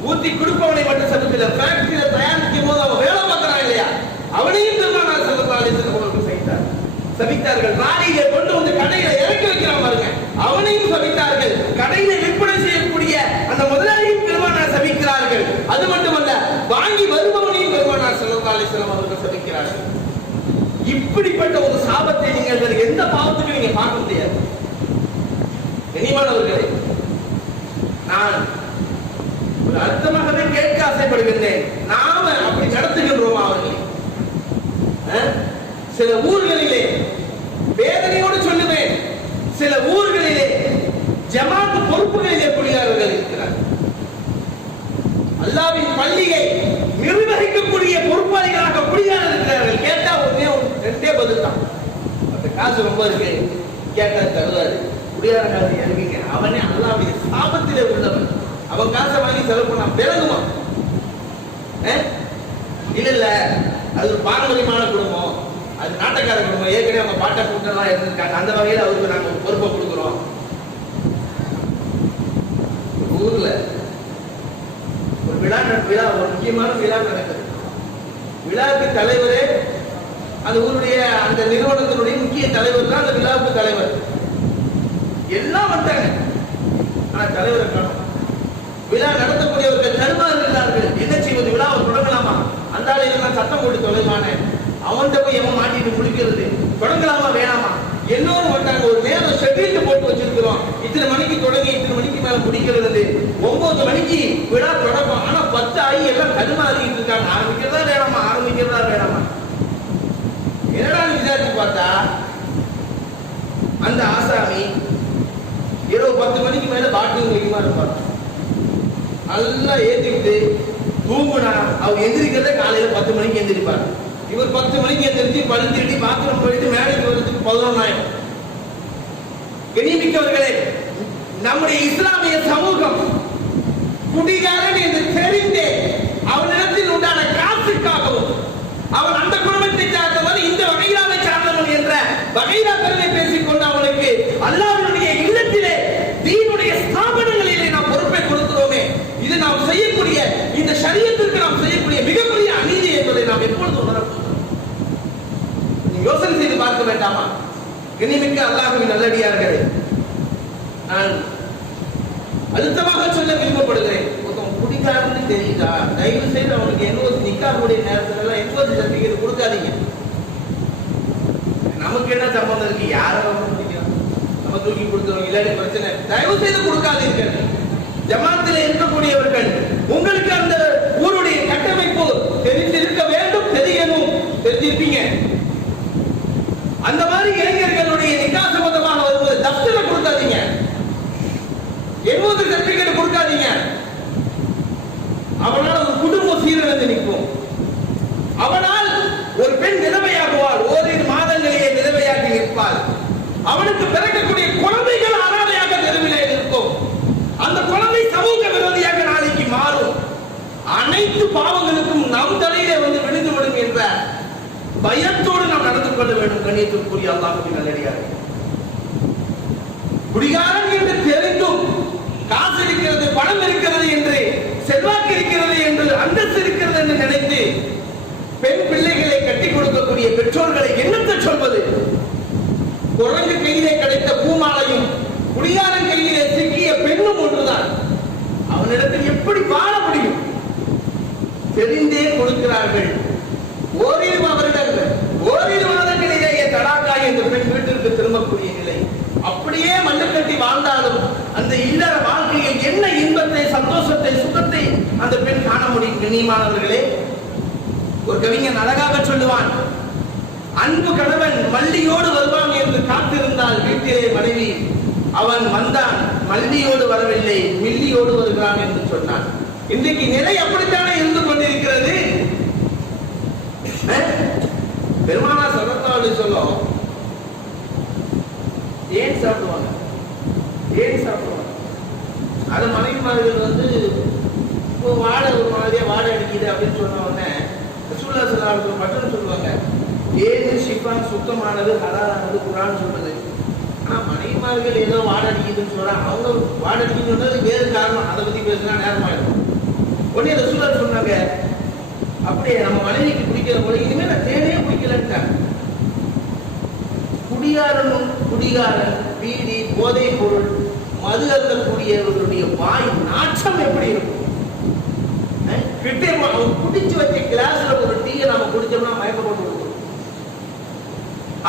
ஊற்றி குடுப்பவனை மட்டும் சபிக்கல, ஃபேக்டரியில தயாரிக்கும் போது அவன் வேலை பார்க்கறான் இல்லையா, அவனையும் பெருமானார் ஸல்லல்லாஹு அலைஹி வஸல்லம் அவர்கள் சபித்தார்கள். ராணியை கொண்டு வந்து கடையில இறக்கி வைக்கிறான் பாருங்க, அவனையும் சபித்தார்கள். கடையில விற்பனை செய்யக்கூடிய அந்த முதலாளியும் பெருமானார் சபிக்கிறார்கள். அது மட்டுமல்ல, வாங்கி வருபவனையும் பெருமானார் ஸல்லல்லாஹு அலைஹி வஸல்லம் அவர்கள் சபிக்கிறார்கள். இப்படிப்பட்ட ஒரு சாபத்தை நீங்கள் எந்த பாவத்துக்கு நீங்க பார்க்க முடியாது. கனிமானவர்களே, நான் ஒரு அர்த்தமாகவே கேட்க ஆசைப்படுகின்றேன். நாம அப்படி நடத்துகின்றோம் அவர்களை. சில ஊர்களிலே வேதனையோடு சொல்லுவேன், சில ஊர்களிலே ஜமாத் பொறுப்புகளிலே குடியாரர்கள் இருக்கிறார். அல்லாஹ்வின் பள்ளியை நிர்வகிக்கக்கூடிய பொறுப்பாளிகளாக குடியாரர்கள் இருக்கிறார்கள். கேட்டா ரெண்டே பதில் தான், அந்த காசு ரொம்ப இருக்கு, கேட்டா தருவாரு. குடியாரங்கள் இறங்கிங்க, அவனே அல்லாஹ்வுடைய சாபத்திலே உள்ளவன். அவன் காசை வாங்கி செலவு பண்ண விளங்குமா? இல்ல, அது பாரம்பரியமான குடும்பம், அது நாட்டக்கார குடும்பம், ஏற்கனவே அவங்க பாட்ட கூட்டம்லாம் இருந்திருக்காங்க, அந்த வகையில் அவருக்கு நாங்கள் ஒரு பொறுப்பை கொடுக்குறோம். ஊர்ல ஒரு விழா ஒரு முக்கியமான விழா நடக்குது. விழாவுக்கு தலைவரே அந்த ஊருடைய அந்த நிறுவனத்தினுடைய முக்கிய தலைவர் தான் அந்த விழாவுக்கு தலைவர். எல்லாம் வந்தாங்க, ஆனா தலைவரை காணோம். விழா நடத்தக்கூடியவர்கள் தருமாறுகிறார்கள். என்ன செய்வது, விழாவை தொடங்கலாமா? அந்த ஆளுநர் சட்டம் போட்டு தொலைவான அவன்கிட்ட போய் எவன் மாட்டிட்டு முடிக்கிறது, தொடங்கலாமா வேணாமா? எல்லோரும் வந்தாங்க. ஒரு நேரம் ஷெட்யூல் போட்டு வச்சிருக்கிறோம், இத்தனை மணிக்கு தொடங்கி இத்தனை மணிக்கு மேல முடிக்கிறது. 9 மணிக்கு விழா தொடங்கும். ஆனா 10 ஆகி எல்லாம் தடுமாறிட்டு இருக்காங்க. ஆரம்பிக்கிறதா வேணாமா, ஆரம்பிக்கிறதா வேணாமா? என்னடா விசாரிச்சு பார்த்தா அந்த ஆசாமி இரவு 10 மணிக்கு மேல பாட்டில் வைக்குமா இருப்பார். நல்லா ஏத்திக்கிட்டு தூங்குனா அவர் எந்திரிக்கிறத காலையில 10 மணிக்கு எந்திரிப்பார். இவர் 10 மணிக்கு எந்திரிச்சு பழுத்திட்டு பாத்ரூம் போயிட்டு மேடைக்கு வரதுக்கு 11 ஆயிரம். கண்ணியமிக்கவர்களே, நம்முடைய இஸ்லாமிய சமூகம் குடிகாரன் என்று தெரிந்தே அவனிடத்தில் உண்டான காசுக்காகவும் அவன் அந்த குடும்பத்தை சார்ந்தவன் இந்த வகையிலாவை சார்ந்தவன் என்ற வகையிலா பெருமை பேசிக்கொண்டு அவனுக்கு அல்லாஹ்வுடைய இல்லத்திலே தீனுடைய ஸ்தாபனங்களிலே நாம் பொறுப்பை கொடுக்கிறோமே, இது நாம் செய்யக்கூடிய இந்த ஷரியத்திற்கு நாம் செய்யக்கூடிய மிகப்பெரிய அநீதி என்பதை நாம் எப்பொழுது உணரப்போகிறோம்? யோசனை செய்து பார்க்க வேண்டாமா? கண்ணியமிக்க அல்லாஹ்வின் நல்லடியார்களே, நான் அழுத்தமாக சொல்ல விரும்பப்படுகிறேன். குடிக்காரன்னு தெரியுதா, தயவு செய்து அவனுக்கு என்ஓசி நிக்காஹுடைய நேரத்துல என்ஓசி சர்டிபிகேட் கொடுக்காதீங்க. நமக்கு என்ன சம்பந்தம் இருக்கு? யாரை நம்ம தூக்கி கொடுத்தவங்க இல்லாத பிரச்சனை, தயவு செய்து கொடுக்காதீர்கள். ஜமாத்தில் இருக்கக்கூடியவர்கள் உங்களுக்கு அந்த ஊருடைய கட்டமைப்பு தெரிந்திருக்க வேண்டும், தெரியணும், தெரிஞ்சிருப்பீங்க. அந்த மாதிரி இளைஞர்களுடைய நிக்கா சம்பந்தமாக வருவது தப்தரை கொடுக்காதீங்க, என்ஓசி சர்டிபிகேட் கொடுக்காதீங்க. அவனால் ஒரு குடும்பம் சீரழிந்து நிற்கும். அவனால் ஒரு பெண் விதவையாகுவாள், ஓரிரு மாதங்களிலே விதவையாகி நிற்பாள். அவனுக்கு பிறக்கக்கூடிய குழந்தைகள் அனாதையாக தெருவிலே இருக்கும். அந்த குழந்தை சமூக விரோதியாக நாளைக்கு மாறும். அனைத்து பாவங்களுக்கும் நம் தலையிலே வந்து விழுந்து விடும் என்ற பயத்தோடு நாம் நடந்து கொள்ள வேண்டும். கண்ணியத்திற்குரிய அல்லாஹ்வின் நல்லடியார்களே, குடிகாரன் என்று தெரிந்தும் காசு இருக்கிறது, பணம் இருக்கிறது என்று, செல்வாக்கு இருக்கிறது என்று, அந்தஸ்து இருக்கிறது என்று நினைத்து பெண் பிள்ளைகளை கட்டிக் கொடுக்கக்கூடிய பெற்றோர்களை என்னத்தை சொல்வது? குரங்கு கையிலே கிடைத்த பூமாலையும் குடிகாரன் கையிலே சிக்கிய பெண்ணும் ஒன்றுதான். அவனிடத்தில் எப்படி வாழ முடியும்? தெரிந்தே கொடுக்கிறார்கள். ஓரிரு வருடங்கள், ஓரிரு மாதங்களிலேயே தடாக்காய் இந்த பெண் வீட்டிற்கு திரும்பக்கூடிய நிலை. அப்படியே மண்ணு கட்டி வாழ்ந்தாலும் அந்த இல்லற வாழ்க்கையில் என்ன இன்பத்தை, சந்தோஷத்தை, சுகத்தை அந்த பெண் காண முடியும்? கண்ணியமானவர்களே, ஒரு கவிஞன் அழகாக சொல்லுவான், அன்பு கணவன் மல்லியோடு வருவான் என்று காத்திருந்தால் வீட்டிலே மனைவி, அவன் வந்தான் மல்லியோடு வரவில்லை, மில்லியோடு வருகிறான் என்று சொன்னான். இன்றைக்கு நிலை அப்படித்தானே இருந்து கொண்டிருக்கிறது. பெருமானார் ஸல்லல்லாஹு அலைஹி வஸல்லம் ஏன் சாப்பிடுவாங்க? ஏன் சாப்பிடுவாங்க? அது மனைவிமார்கள் வந்து வாடை ஒரு மாதிரியா வாடை அடிக்குது அப்படின்னு சொன்ன உடனே ரசூலுல்லாஹி ஸல்லல்லாஹு அலைஹி வஸல்லம் மட்டும் சொல்லுவாங்க, ஏது ஷிஃபான் சுத்தமானது ஹலாலானது குர்ஆன் சொல்லுது. ஆனா மனைவிமார்கள் ஏதோ வாடை அடிக்குதுன்னு சொல்றாங்க, அவங்க வாடை அடிக்குதுன்னு சொன்னது வேறு காரணம், அதை பத்தி பேசினா நேரமாயிடும். உடனே ரசூலுல்லாஹி சொன்னாங்க, அப்படியே நம்ம மனைவிக்கு பிடிக்கிற போல இனிமே நான் தேவையே பிடிக்கலன்ட்டாங்க. குடிகாரன் பீடி போதை பொருள் மது அருந்தக்கூடியவர்களுடைய வாய் நாற்றம் எப்படி இருக்கும்? குடிச்சு வச்ச கிளாஸ்ல ஒரு டீயை நாம குடிச்சோம்னா மயக்க போட்டு கொடுக்கும்.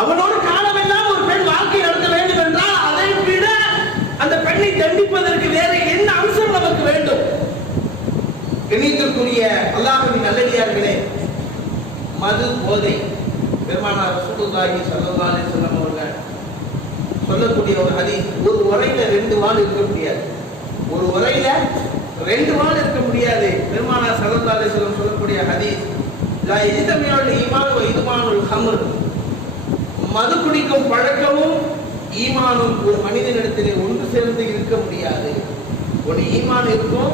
அவனோட காலம் எல்லாம் ஒரு பெண் வாழ்க்கை நடத்த வேண்டும் என்றால் அதை விட அந்த பெண்ணை தண்டிப்பதற்கு வேற என்ன அம்சம் நமக்கு வேண்டும்? கண்ணியத்திற்குரிய அல்லாஹ்வின் நல்லடியார்களே, மது போதை பெருமானார் ரசூலுல்லாஹி ஸல்லல்லாஹு அலைஹி வஸல்லம் அவர்கள் சொல்லக்கூடிய ஒரு ஹதீஸ், ஒரு உரையில 2 வாள் இருக்க முடியாது. ஒரு உரையில 2 வாள் இருக்க முடியாது. பெருமானார் ஸல்லல்லாஹு அலைஹி வஸல்லம் சொல்லக்கூடிய ஹதீஸ், லா யஜ்தமியுல் ஈமான் வ இத்மானுல் ஹம்ர். மது குடிக்கும் பழக்கமும் ஈமானும் ஒரு மனிதனிடத்திலே ஒன்று சேர்ந்து இருக்க முடியாது. ஒரு ஈமான் இருக்கும்,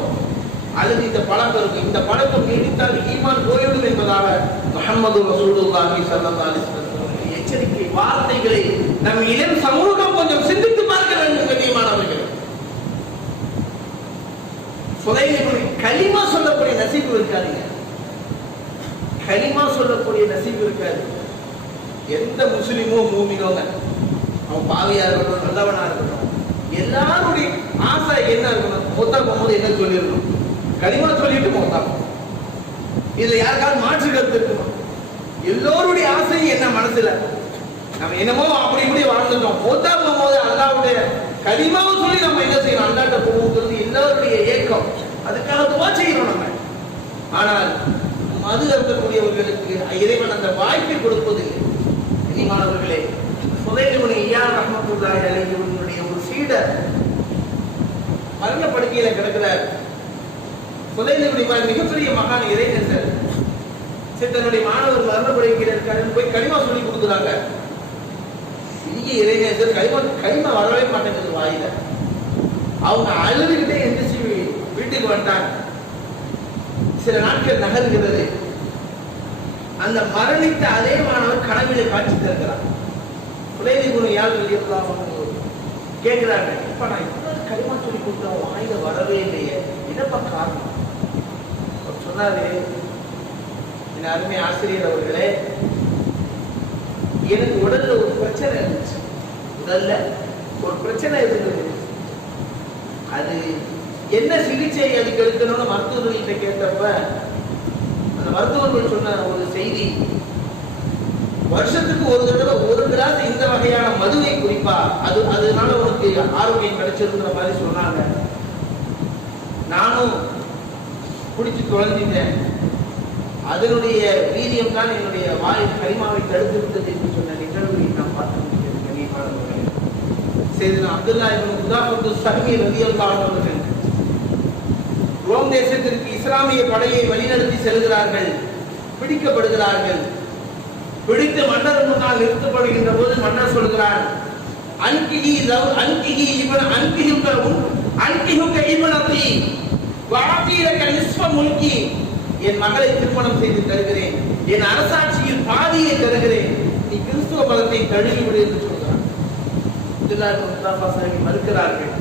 அல்லது இந்த பழக்கம் இருக்கும். இந்த பழக்கம் நீடித்தால் ஈமான் போய்விடும் என்பதாக முஹம்மது ரசூலுல்லாஹி ஸல்லல்லாஹு அலைஹி வஸல்லம் எச்சரிக்கை வார்த்தைகளை நம் இளம் சமூகம் கொஞ்சம் சிந்தித்து பார்க்க வேண்டும். கண்ணியமானவர்களே, கலிமா சொல்லக்கூடிய நசீபு இருக்காதுங்க. கலிமா சொல்லக்கூடிய நசீபு இருக்காது. எந்த முஸ்லிமோ மூமினோங்க, அவன் பாவியா இருக்கட்டும் நல்லவனா இருக்கட்டும், எல்லாருடைய ஆசை என்ன இருக்கணும்? மொத்தா போகும்போது என்ன சொல்லிடணும்? கலிமா சொல்லிட்டு மொத்தா. இதுல யாருக்காவது மாற்று கருத்து இருக்குமா? எல்லோருடைய ஆசை என்ன மனசுல? நம்ம என்னமோ அப்படி இப்படி வாழ்ந்துட்டோம். மொத்தா போகும்போது அல்லாஹ்வுடைய கலிமாவை சொல்லி நம்ம என்ன செய்யணும்? அல்லாஹ்ட்ட போகும்போது எல்லாருடைய ஏக்கம், அதுக்காக துவா செய்யணும் நம்ம. ஆனால் மது அருந்தக்கூடியவர்களுக்கு இறைவன் அந்த வாய்ப்பை கொடுப்பதில்லை. கண்ணியமானவர்களே, ஃபுதைல் இப்னு இயாத் ரஹ்மத்துல்லாஹி அலைஹி ஒரு சீடர் மரண படுக்கையில கிடக்கிறார். ஃபுதைல் இப்னு இயாத் மிகப்பெரிய மகான், இறைநேசர். தன்னுடைய மாணவர் மரண படுக்கையில இருக்காருன்னு போய் கலிமா சொல்லி கொடுக்குறாங்க. பெரிய இறைநேசர், கலிமா வரவே மாட்டேங்குது வாயில. அவங்க அழுதுகிட்டே எந்திரிச்சு வீட்டுக்கு வந்தாங்க. சில நாட்கள் நகர்கிறது. அந்த மரணித்த அதே மாணவர் கனவிலே காட்சி தருகிறார். ஃபுதைல் இப்னு இயாத் ரலியல்லாஹு அன்ஹு கேட்கிறாங்க, இப்ப நான் இவ்வளவு கலிமா சொல்லி கொடுத்தேன், வாயில வரவே இல்லையே, என்னப்பா காரணம்? சொன்னாரு, என் அருமை ஆசிரியர் அவர்களே, எனக்கு உடல்ல ஒரு பிரச்சனை இருந்துச்சு. உடல்ல ஒரு பிரச்சனை இருந்தது. அது என்ன சிகிச்சை அதுக்கு எடுக்கணும்னு மருத்துவர்கள்ட்ட கேட்டப்ப அந்த மருத்துவர்கள் சொன்ன ஒரு செய்தி, வருஷத்துக்கு ஒரு தடவை 1 கிளாஸ் இந்த வகையான மதுவை குடிப்பா, அதனால உனக்கு ஆரோக்கியம் கிடைச்சிருக்கிற மாதிரி சொன்னாங்க. நானும் குடிச்சு தொலைஞ்சிட்டேன். அதனுடைய வீரியம் தான் என்னுடைய வாயில் கலிமாவை தடுத்து விட்டது என்று சொன்ன நிகழ்வை நாம் பார்க்க முடியாது. கண்ணியமானவர்களே, சையதுனா அப்துல்லாஹ் இப்னு குதாஃபத்து ஸஹ்மி ரலியல்லாஹு அன்ஹு ரோம் தேசத்திற்கு இஸ்லாமிய படையை வழிநடத்தி செல்கிறார்கள். பிடிக்கப்படுகிறார்கள். பிடித்து மன்னர் முன்னால் நிறுத்தப்படுகின்ற போது மன்னர் சொல்கிறார், அன்கிஹி இப்னதி வஅதீலக நிஸ்ஃப முல்கி. என் மகளை திருமணம் செய்து தருகிறேன், என் அரசாட்சியில் பாதியை தருகிறேன், நீ கிறிஸ்துவ மதத்தை தழுவிவிடு என்று சொல்கிறார். அப்துல்லாஹ் இப்னு குதாஃபா மறுக்கிறார்கள்.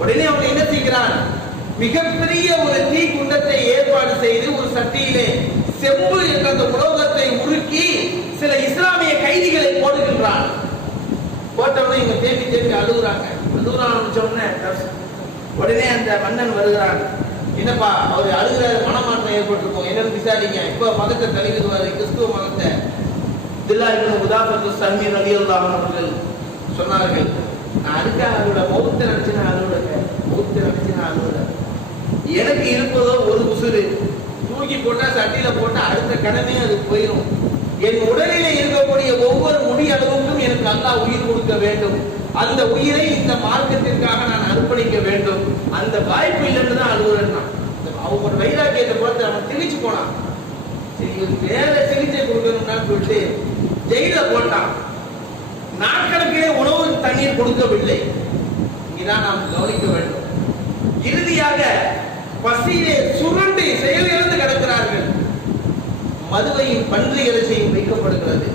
உடனே அவன் என்ன செய்கிறான்? மிகப்பெரிய ஒரு தீ குண்டத்தை ஏற்பாடு செய்து ஒரு சட்டியிலே செம்பு என்ற அந்த உலோகத்தை உருக்கி சில இஸ்லாமிய கைதிகளை போடுகின்றான். போட்டவனை இவங்க தேடி தேடி அழுகுறாங்க. உடனே அந்த மன்னன் வருகிறான். என்னப்பா அவர் அழுகிற மனமாற்றம் ஏற்பட்டிருக்கும், என்னன்னு விசாரிங்க. இப்ப மதத்தை தழுவிடுவாரு, கிறிஸ்துவ மதத்தை. அப்துல்லாஹ் இப்னு குதாஃபத்து ஸஹ்மி ரலியல்லாஹு அன்ஹு அவர்கள் சொன்னார்கள், நான் அதுக்காக அதோட மௌத்தை நினைச்சு நான் அழுகுறேன். எனக்கு இருப்பதோ ஒரு உசுறு, தூக்கி போட்டா சட்டியில போட்டா அடுத்த கடனே அது போயிடும். என் உடலிலே இருக்கக்கூடிய ஒவ்வொரு முடி அளவுக்கும் எனக்கு அல்லாஹ் உயிர் கொடுக்க வேண்டும். அந்த உயிரை இந்த மார்க்கத்திற்காக நான் அர்ப்பணிக்க வேண்டும். அந்த வாய்ப்பு இல்லைன்னு தான் அழுகுறேன். அவங்க ஒரு வைராக்கியத்தை பார்த்து அவன் திணிச்சு போனான். சரி, வேற சிகிச்சை கொடுக்கணும்னு சொல்லிட்டு ஜெயில போட்டான். நாட்களுக்கே உணவு தண்ணீர் கொடுக்கவில்லை. இதான் நாம் கவனிக்க வேண்டும். இறுதியாக பசியிலே சுரண்டி செயலிழந்து கிடக்கிறார்கள். மதுவையும் பன்றி இறைச்சியும் வைக்கப்படுகிறது.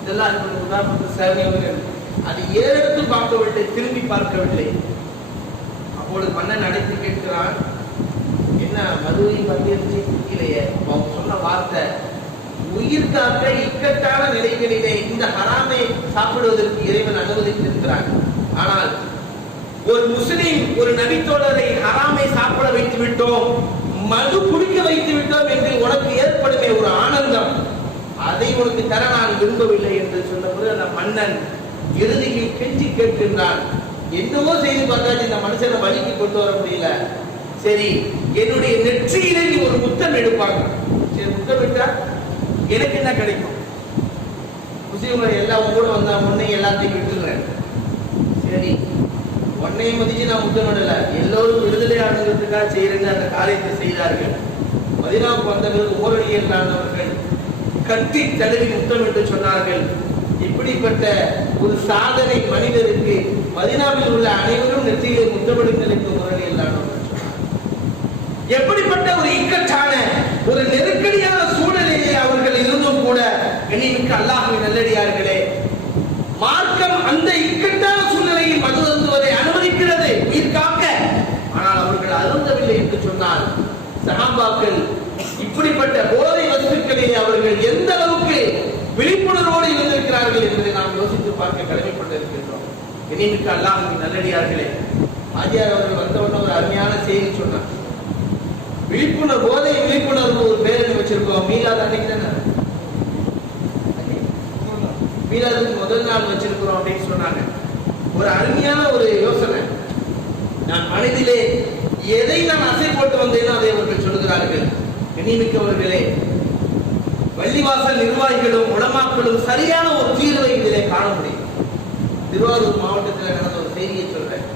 இதெல்லாம் உதாரணத்துக்கு சேவையவர்கள் அது ஏறெடுத்து பார்க்கவில்லை, திரும்பி பார்க்கவில்லை. அப்பொழுது மன்னன் அழைத்து கேட்கிறான், என்ன மதுவையும் பன்றி இறைச்சியும் குடிக்கலையே? அவங்க சொன்ன வார்த்தை, உயிர் காக்க இக்கட்டான நிலைகளிலே இந்த ஹராமை சாப்பிடுவதற்கு இறைவன் அனுமதித்திருக்கிறான். ஆனால் ஒரு முஸ்லிம் ஒரு நபித்தோழரை ஹராமை சாப்பிட வைத்து விட்டோம், மது குடிக்க வைத்து விட்டோம் என்று உனக்கு ஏற்படுமே ஒரு ஆனந்தம், அதை உனக்கு தர நான் விரும்பவில்லை என்று சொன்னபோது அந்த மன்னன் இறுதியில் கெஞ்சி கேட்கின்றான், என்னவோ செய்து பார்த்தாச்சு இந்த மனுஷனை வழிக்கு கொண்டு வர முடியல, சரி என்னுடைய நெற்றியிலே நீ ஒரு முத்தம் எடுப்பாங்க. சரி முத்தமிட்டா எனக்கு என்ன கிடைக்கும்? முஸ்லிம்கள் எல்லாம் கூட வந்தா உன்னை எல்லாத்தையும் விட்டுறேன். சரி உன்னையை மதிச்சு நான் முத்தமிடல, எல்லோரும் விடுதலை ஆடுங்கிறதுக்காக செய்யறேன்னு அந்த காரியத்தை செய்தார்கள். மதீனாவுக்கு வந்தவர்கள் ஓரடியவர்கள் கத்தி தழுவி முத்தமிட்டு சொன்னார்கள், இப்படிப்பட்ட ஒரு சாதனை மனிதருக்கு மதீனாவில் உள்ள அனைவரும் நெற்றியிலே முத்தமிடுங்கள் என்று ஓரடியல்லானவர்கள். எப்படிப்பட்ட ஒரு இக்கட்டான ஒரு நெருக்கடியான சூழ்நிலையிலே அவர்கள் இருந்தும் கூட கண்ணியமிக்க அல்லாஹ்வின் நல்லடியார்களே, மார்க்கம் அந்த இக்கட்டான சூழ்நிலையில் மது அருந்துவதை அனுமதிக்கிறது உயிர் காக்க. ஆனால் அவர்கள் அருந்தவில்லை என்று சொன்னால் சஹாபாக்கள் இப்படிப்பட்ட போதை வஸ்துக்களிலே அவர்கள் எந்த அளவுக்கு விழிப்புணர்வோடு இருந்திருக்கிறார்கள் என்பதை நாம் யோசித்து பார்க்க கடமைப்பட்டிருக்கின்றோம். கண்ணியமிக்க அல்லாஹ்வின் நல்லடியார்களே, ஆஜியார் அவர்கள் வந்தவுடனே ஒரு அருமையான செய்தி சொன்னார். விழிப்புணர்வு, போதை விழிப்புணர்வு ஒரு பேரணி வச்சிருக்கோம். மீலாது அன்னைக்கு தானே, மீலாதுக்கு முதல் நாள் வச்சிருக்கிறோம் அப்படின்னு சொன்னாங்க. ஒரு அருமையான ஒரு யோசனை. நான் மனதிலே எதை நான் அசை போட்டு வந்தேனோ அதை அவர்கள் சொல்கிறார்கள். கண்ணியமிக்கவர்களே, வள்ளிவாசல் நிர்வாகிகளும் உலமாக்களும் சரியான ஒரு தீர்வை இதிலே காண முடியும். திருவாரூர் மாவட்டத்தில் நடந்த ஒரு செய்தியை சொல்றேன்.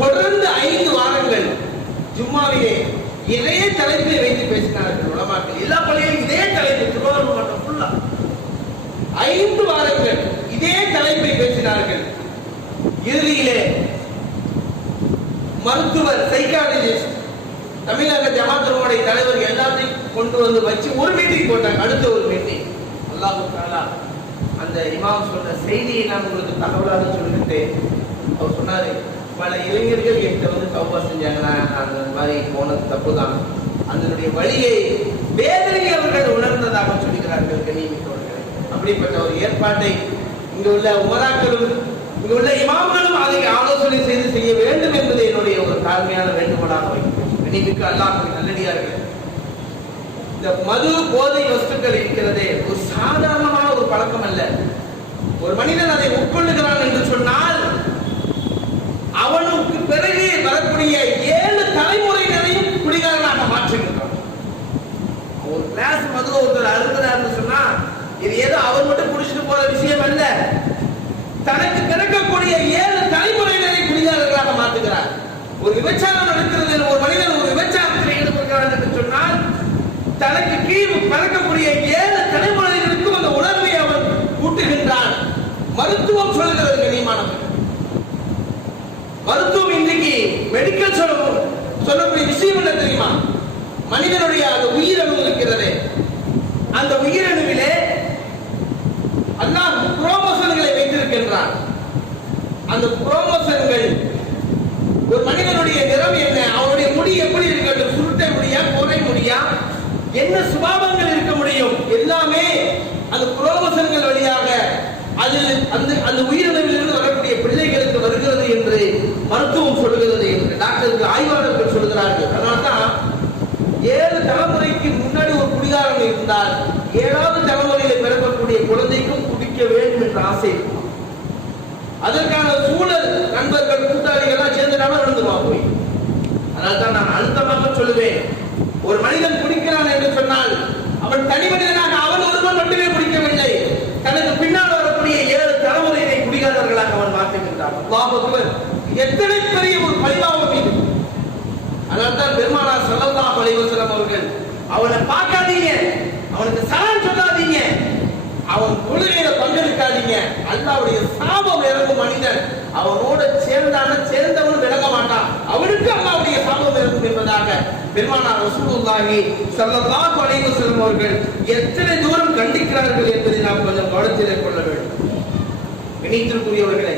தொடர்ந்து 5 வாரங்கள் ஜும்மாவிலே இதே தலைப்பை வைத்து பேசினார்கள் உலமாக்கள். எல்லா பள்ளியிலும் இதே தலைப்பு, திருவாரூர் மாவட்டம் ஃபுல்லா 5 வாரங்கள் இதே தலைப்பை பேசினார்கள். இறுதியிலே மருத்துவர், சைக்காலஜிஸ்ட், தமிழக ஜமாத்துடைய தலைவர் எல்லாத்தையும் கொண்டு வந்து வச்சு ஒரு மீட்டிங் போட்டாங்க. அடுத்த ஒரு மீட்டிங் அல்லாஹ் தஆலா அந்த இமாம் சொன்ன செய்தியை நான் உங்களுக்கு தகவலாக சொல்லிட்டேன். அவர் சொன்னாரு, பல இளைஞர்கள் என்கிட்ட வந்து தௌபா செஞ்சாங்கன்னா அந்த மாதிரி போனது தப்பு தான், அதனுடைய வழியை வேதனையை அவர்கள் உணர்ந்ததாக சொல்கிறார்கள். கண்ணியமிக்கவர்களே, அப்படிப்பட்ட ஒரு ஏற்பாட்டை இங்கு உள்ள உமராக்களும் இங்கு உள்ள இமாம்களும் அதை ஆலோசனை செய்து செய்ய வேண்டும் என்பது என்னுடைய ஒரு தாழ்மையான வேண்டுகோளாக வைக்கிறேன். கண்ணியமிக்க அல்லாஹ்வின் நல்லடியார்களே, இந்த மது போதை வஸ்துக்கள் இருக்கிறதே ஒரு சாதாரணமான ஒரு பழக்கம் அல்ல. ஒரு மனிதன் அதை உட்கொள்ளுகிறான் என்று சொன்னால் அவனுக்கு பிறகு வரக்கூடிய 7 தலைமுறைகளையும் குடிகாரனாக மாற்றுகின்றான். ஒரு கிளாஸ் மது ஒருத்தர் அருந்துறாருன்னு சொன்னா இது ஏதோ அவர் மட்டும் குடிச்சிட்டு போற விஷயம் அல்ல, தனக்கு பிறக்கக்கூடிய 7 தலைமுறைகளை குடிகாரர்களாக மாற்றுகிறார். ஒரு விபச்சாரம் நடக்கிறது, ஒரு மனிதன் ஒரு விபச்சாரத்தில் ஈடுபடுகிறார் என்று சொன்னால் தனக்கு கீழ் பிறக்கக்கூடிய 7 தலைமுறைகளுக்கும் அந்த உணர்வை அவர் கூட்டுகின்றான். மருத்துவம் சொல்கிறது கண்ணியமானவர்கள், மருத்துவம் இன்றைக்கு மெடிக்கல் சொல்லக்கூடிய விஷயம் என்ன தெரியுமா? மனிதனுடைய அந்த உயிரணு இருக்கிறது, அந்த உயிரணுவிலே அல்லாஹ் குரோமோசோம்களை வைத்திருக்கின்றான். அந்த குரோமோசோம்கள் ஒரு மனிதனுடைய நிறம் என்ன, அவனுடைய முடி எப்படி இருக்கட்டும், சுருட்டை முடியா, கோரை முடியா, என்ன சுபாவங்கள் இருக்க முடியும், எல்லாமே அந்த குரோமோசோம்கள் வழியாக அதில் அந்த உயிரினங்களிலிருந்து வரக்கூடிய பிள்ளைகளுக்கு வருகிறது என்று மருத்துவம் சொல்கிறது என்று டாக்டர்கள் ஆய்வாளர்கள் சொல்கிறார்கள். அதனால்தான் 7 தலைமுறைக்கு முன்னாடி ஒரு குடிகாரன் இருந்தால் 7வது தலைமுறையில பிறக்கக்கூடிய குழந்தைக்கும் குடிக்க வேண்டும் என்ற ஆசை இருக்கும். அதற்கான சூழல் நண்பர்கள் கூட்டாளிகள் சேர்ந்துடாம விழுந்துருவான் போய். அதனால்தான் நான் அழுத்தமாக சொல்லுவேன், ஒரு மனிதன் குடிக்கிறான் என்று சொன்னால் அவன் தனி மனிதனாக அவன் ஒருவன் மட்டுமே குடிக்கவில்லை, தனக்கு பின்னால் வரக்கூடிய 7 தலைமுறையை குடிகாரர்களாக அவன் மாற்றுகின்றான். அல்லாஹ் அக்பர், எத்தனை பெரிய ஒரு பழிவாகும் இது. அதனால்தான் பெருமானார் ஸல்லல்லாஹு அலைஹி வஸல்லம் அவர்கள் அவனை பார்க்காதீங்க, அவனுக்கு சலாம் சொல்லாதீங்க, அவன் தொழுகையில பங்கெடுக்காதீங்க, அல்லாஹ்வுடைய சாபம் இறங்கும் மனிதன் அவனோட சேர்ந்தவன் விளங்க மாட்டான், அவனுக்கு அல்லாஹ்வுடைய சந்தோஷம் இருக்கும் என்பதாக பெருமானார் ரசூலுல்லாஹி ஸல்லல்லாஹு அலைஹி வஸல்லம் அவர்கள் எத்தனை தூரம் கண்டிக்கிறார்கள் என்பதை நாம் கொஞ்சம் கவனத்திலே கொள்ள வேண்டும். இணைத்திற்குரியவர்களே,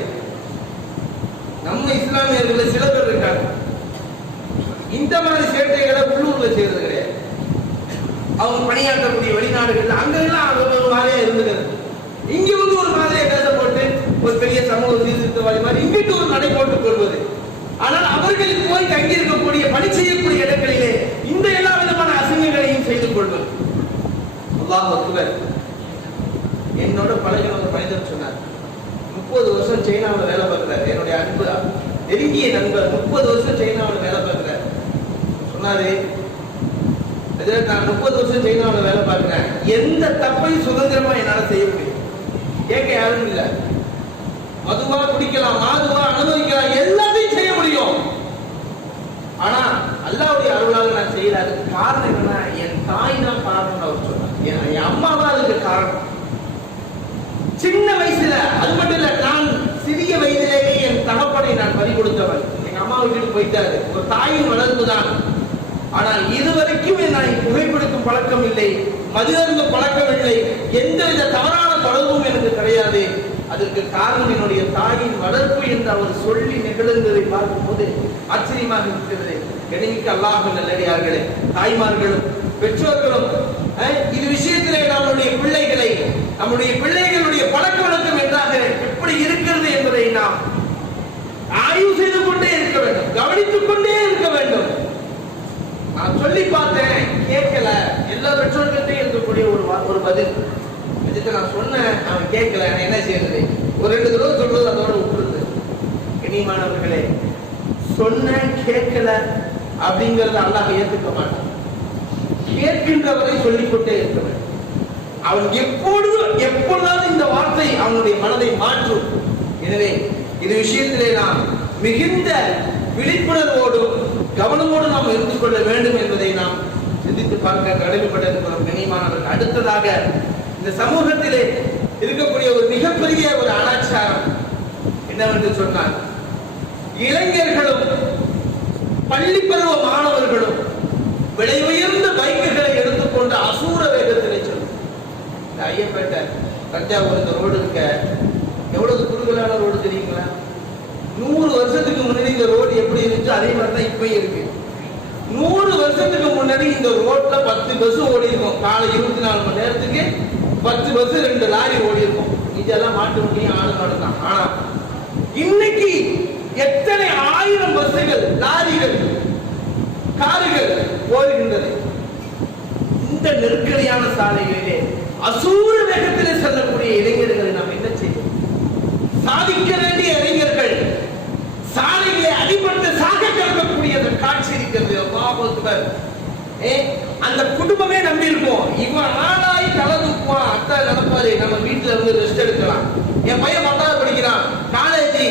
நம்ம இஸ்லாமியர்கள் சில பேர் இருக்காங்க, இந்த மாதிரி சேட்டைகளை உள்ளூர்ல செய்யறது கிடையாது. அவங்க பணியாற்றக்கூடிய வெளிநாடுகள் அங்கெல்லாம் ஒரு மாதிரியா இருந்துகிறது. இங்க வந்து ஒரு மாதிரியா பேச போட்டு ஒரு பெரிய சமூக சீர்திருத்தவாதி மாதிரி இங்கிட்டு ஒரு நடை போட்டுக் கொள்வது. ஆனால் அவர்களுக்கு போய் தங்கி இருக்கக்கூடிய பணி செய்யக்கூடிய இடங்களிலே இந்த எல்லா விதமான அசிங்கங்களையும் செய்து கொள்வது. அல்லாஹ் அக்பர். என்னோட பழகின ஒரு மனிதர் சொன்னார், 30 வருஷம் சைனாவில் வேலை பார்க்கிறார். என்னுடைய அன்பு நெருங்கிய நண்பர் 30 வருஷம் சைனாவில் வேலை பார்க்கிறார். சொன்னாரு, நான் 30 வருஷம் சைனாவில் வேலை பார்க்கிறேன், எந்த தப்பையும் சுதந்திரமா என்னால செய்ய முடியும். கேட்க யாரும் இல்லை. மதுவா குடிக்கலாம், மாதுவா அனுபவிக்கலாம், எல்லாத்தையும் செய்ய முடியும். ஆனா அல்லாஹ்வுடைய அருளால் நான் செய்யல. அதுக்கு காரணம் என்னன்னா, என் தாய் தான் காரணம் அவர் சொன்னார். என் அம்மா தான் அதுக்கு காரணம். சின்ன வயசுல, அது மட்டும் இல்ல, நான் சிறிய வயதிலேயே என் தகப்பனை நான் பறி கொடுத்தவன். எங்க அம்மா வீட்டுக்கு போயிட்டாரு. ஒரு தாயின் வளர்ப்புதான். ஆனால் இதுவரைக்கும் நான் புகைப்பிடிக்கும் பழக்கம் இல்லை, மதுவருந்த பழக்கம் இல்லை, எந்தவித தவறான தொடர்பும் எனக்கு கிடையாது. அதற்கு காரணம் என்னுடைய தாயின் வளர்ப்பு என்று அவர் சொல்லி நிகழ்ந்ததை பார்க்கும் போது ஆச்சரியமாக இருக்கிறது. கண்ணியமிக்க அல்லாஹ் நல்லடியார்களே, தாய்மார்களும் பெற்றோர்களும் இது விஷயத்திலே நம்முடைய பிள்ளைகளுடைய பழக்க வழக்கம் என்றாக எப்படி இருக்கிறது என்பதை நாம் ஆய்வு செய்து கொண்டே இருக்க வேண்டும், கவனித்துக் கொண்டே இருக்க வேண்டும். நான் சொல்லி பார்த்தேன், கேட்கல. எல்லா பெற்றோர்கிட்டையும் இருக்கக்கூடிய ஒரு பதில். நான் சொன்னேன், அவன் கேட்கல, நான் என்ன செய்யறது? ஒரு 2 தடவை சொல்றது, அதோட விட்டுருது. கண்ணியமானவர்களே, சொன்ன கேட்கல அப்படிங்கறத அல்லாஹ் ஏற்றுக்க மாட்டான். கேட்கின்றவரை சொல்லிக்கொண்டே இருக்க வேண்டும். அவன் எப்பொழுதாவது இந்த வார்த்தை அவனுடைய மனதை மாற்றும். எனவே இது விஷயத்திலே நாம் மிகுந்த விழிப்புணர்வோடும் கவனமோடு நாம் இருந்து கொள்ள வேண்டும் என்பதை நாம் சிந்தித்து பார்க்க கடமைப்பட்டிருக்கிறோம். கண்ணியமானவர்கள், அடுத்ததாக இந்த சமூகத்திலே இருக்கக்கூடிய ஒரு மிகப்பெரிய ஒரு அனாச்சாரம் என்னவென்று சொன்னால், இளைஞர்களும் பள்ளி பருவ மாணவர்களும் விலை உயர்ந்த பைக்குகளை எடுத்துக்கொண்டு அசூர வேகத்திலே செல்லும். இந்த ஐயப்பேட்டை தஞ்சாவூர் இந்த ரோடு இருக்க எவ்வளவு குறுகலான ரோடு தெரியுங்களா? 100 வருஷத்துக்கு முன்னாடி இந்த ரோடு எப்படி இருந்துச்சு அதே மாதிரி தான் இப்பயும் இருக்கு. 100 வருஷத்துக்கு முன்னாடி இந்த ரோட்ல 10 பஸ் ஓடி இருக்கும். காலை 24 மணி நேரத்துக்கு 10 பஸ், 2 லாரி ஓடி இருக்கும். இதெல்லாம் மாட்டு வண்டியும் ஆடு மாடு தான். ஆனா இன்னைக்கு எத்தனை ஆயிரம் பஸ்ஸுகள், லாரிகள், கார்கள் ஓடுகின்றது. இந்த நெருக்கடியான சாலைகளிலே அசூர வேகத்திலே செல்லக்கூடிய இளைஞர்களை நாம் என்ன செய்வோம்? சாதிக்க வேண்டிய இளைஞர்கள் சாலையிலே அடிபட்டு சாக கிடக்கக்கூடிய அந்த காட்சி இருக்கிறது. அந்த குடும்பமே நம்பி இருக்கும், இவன் நாளாய் தலை தூக்குவான், அத்தா நடப்பாரு, நம்ம வீட்டுல இருந்து ரெஸ்ட் எடுக்கலாம். என் பையன் 10வது படிக்கிறான், காலேஜ்,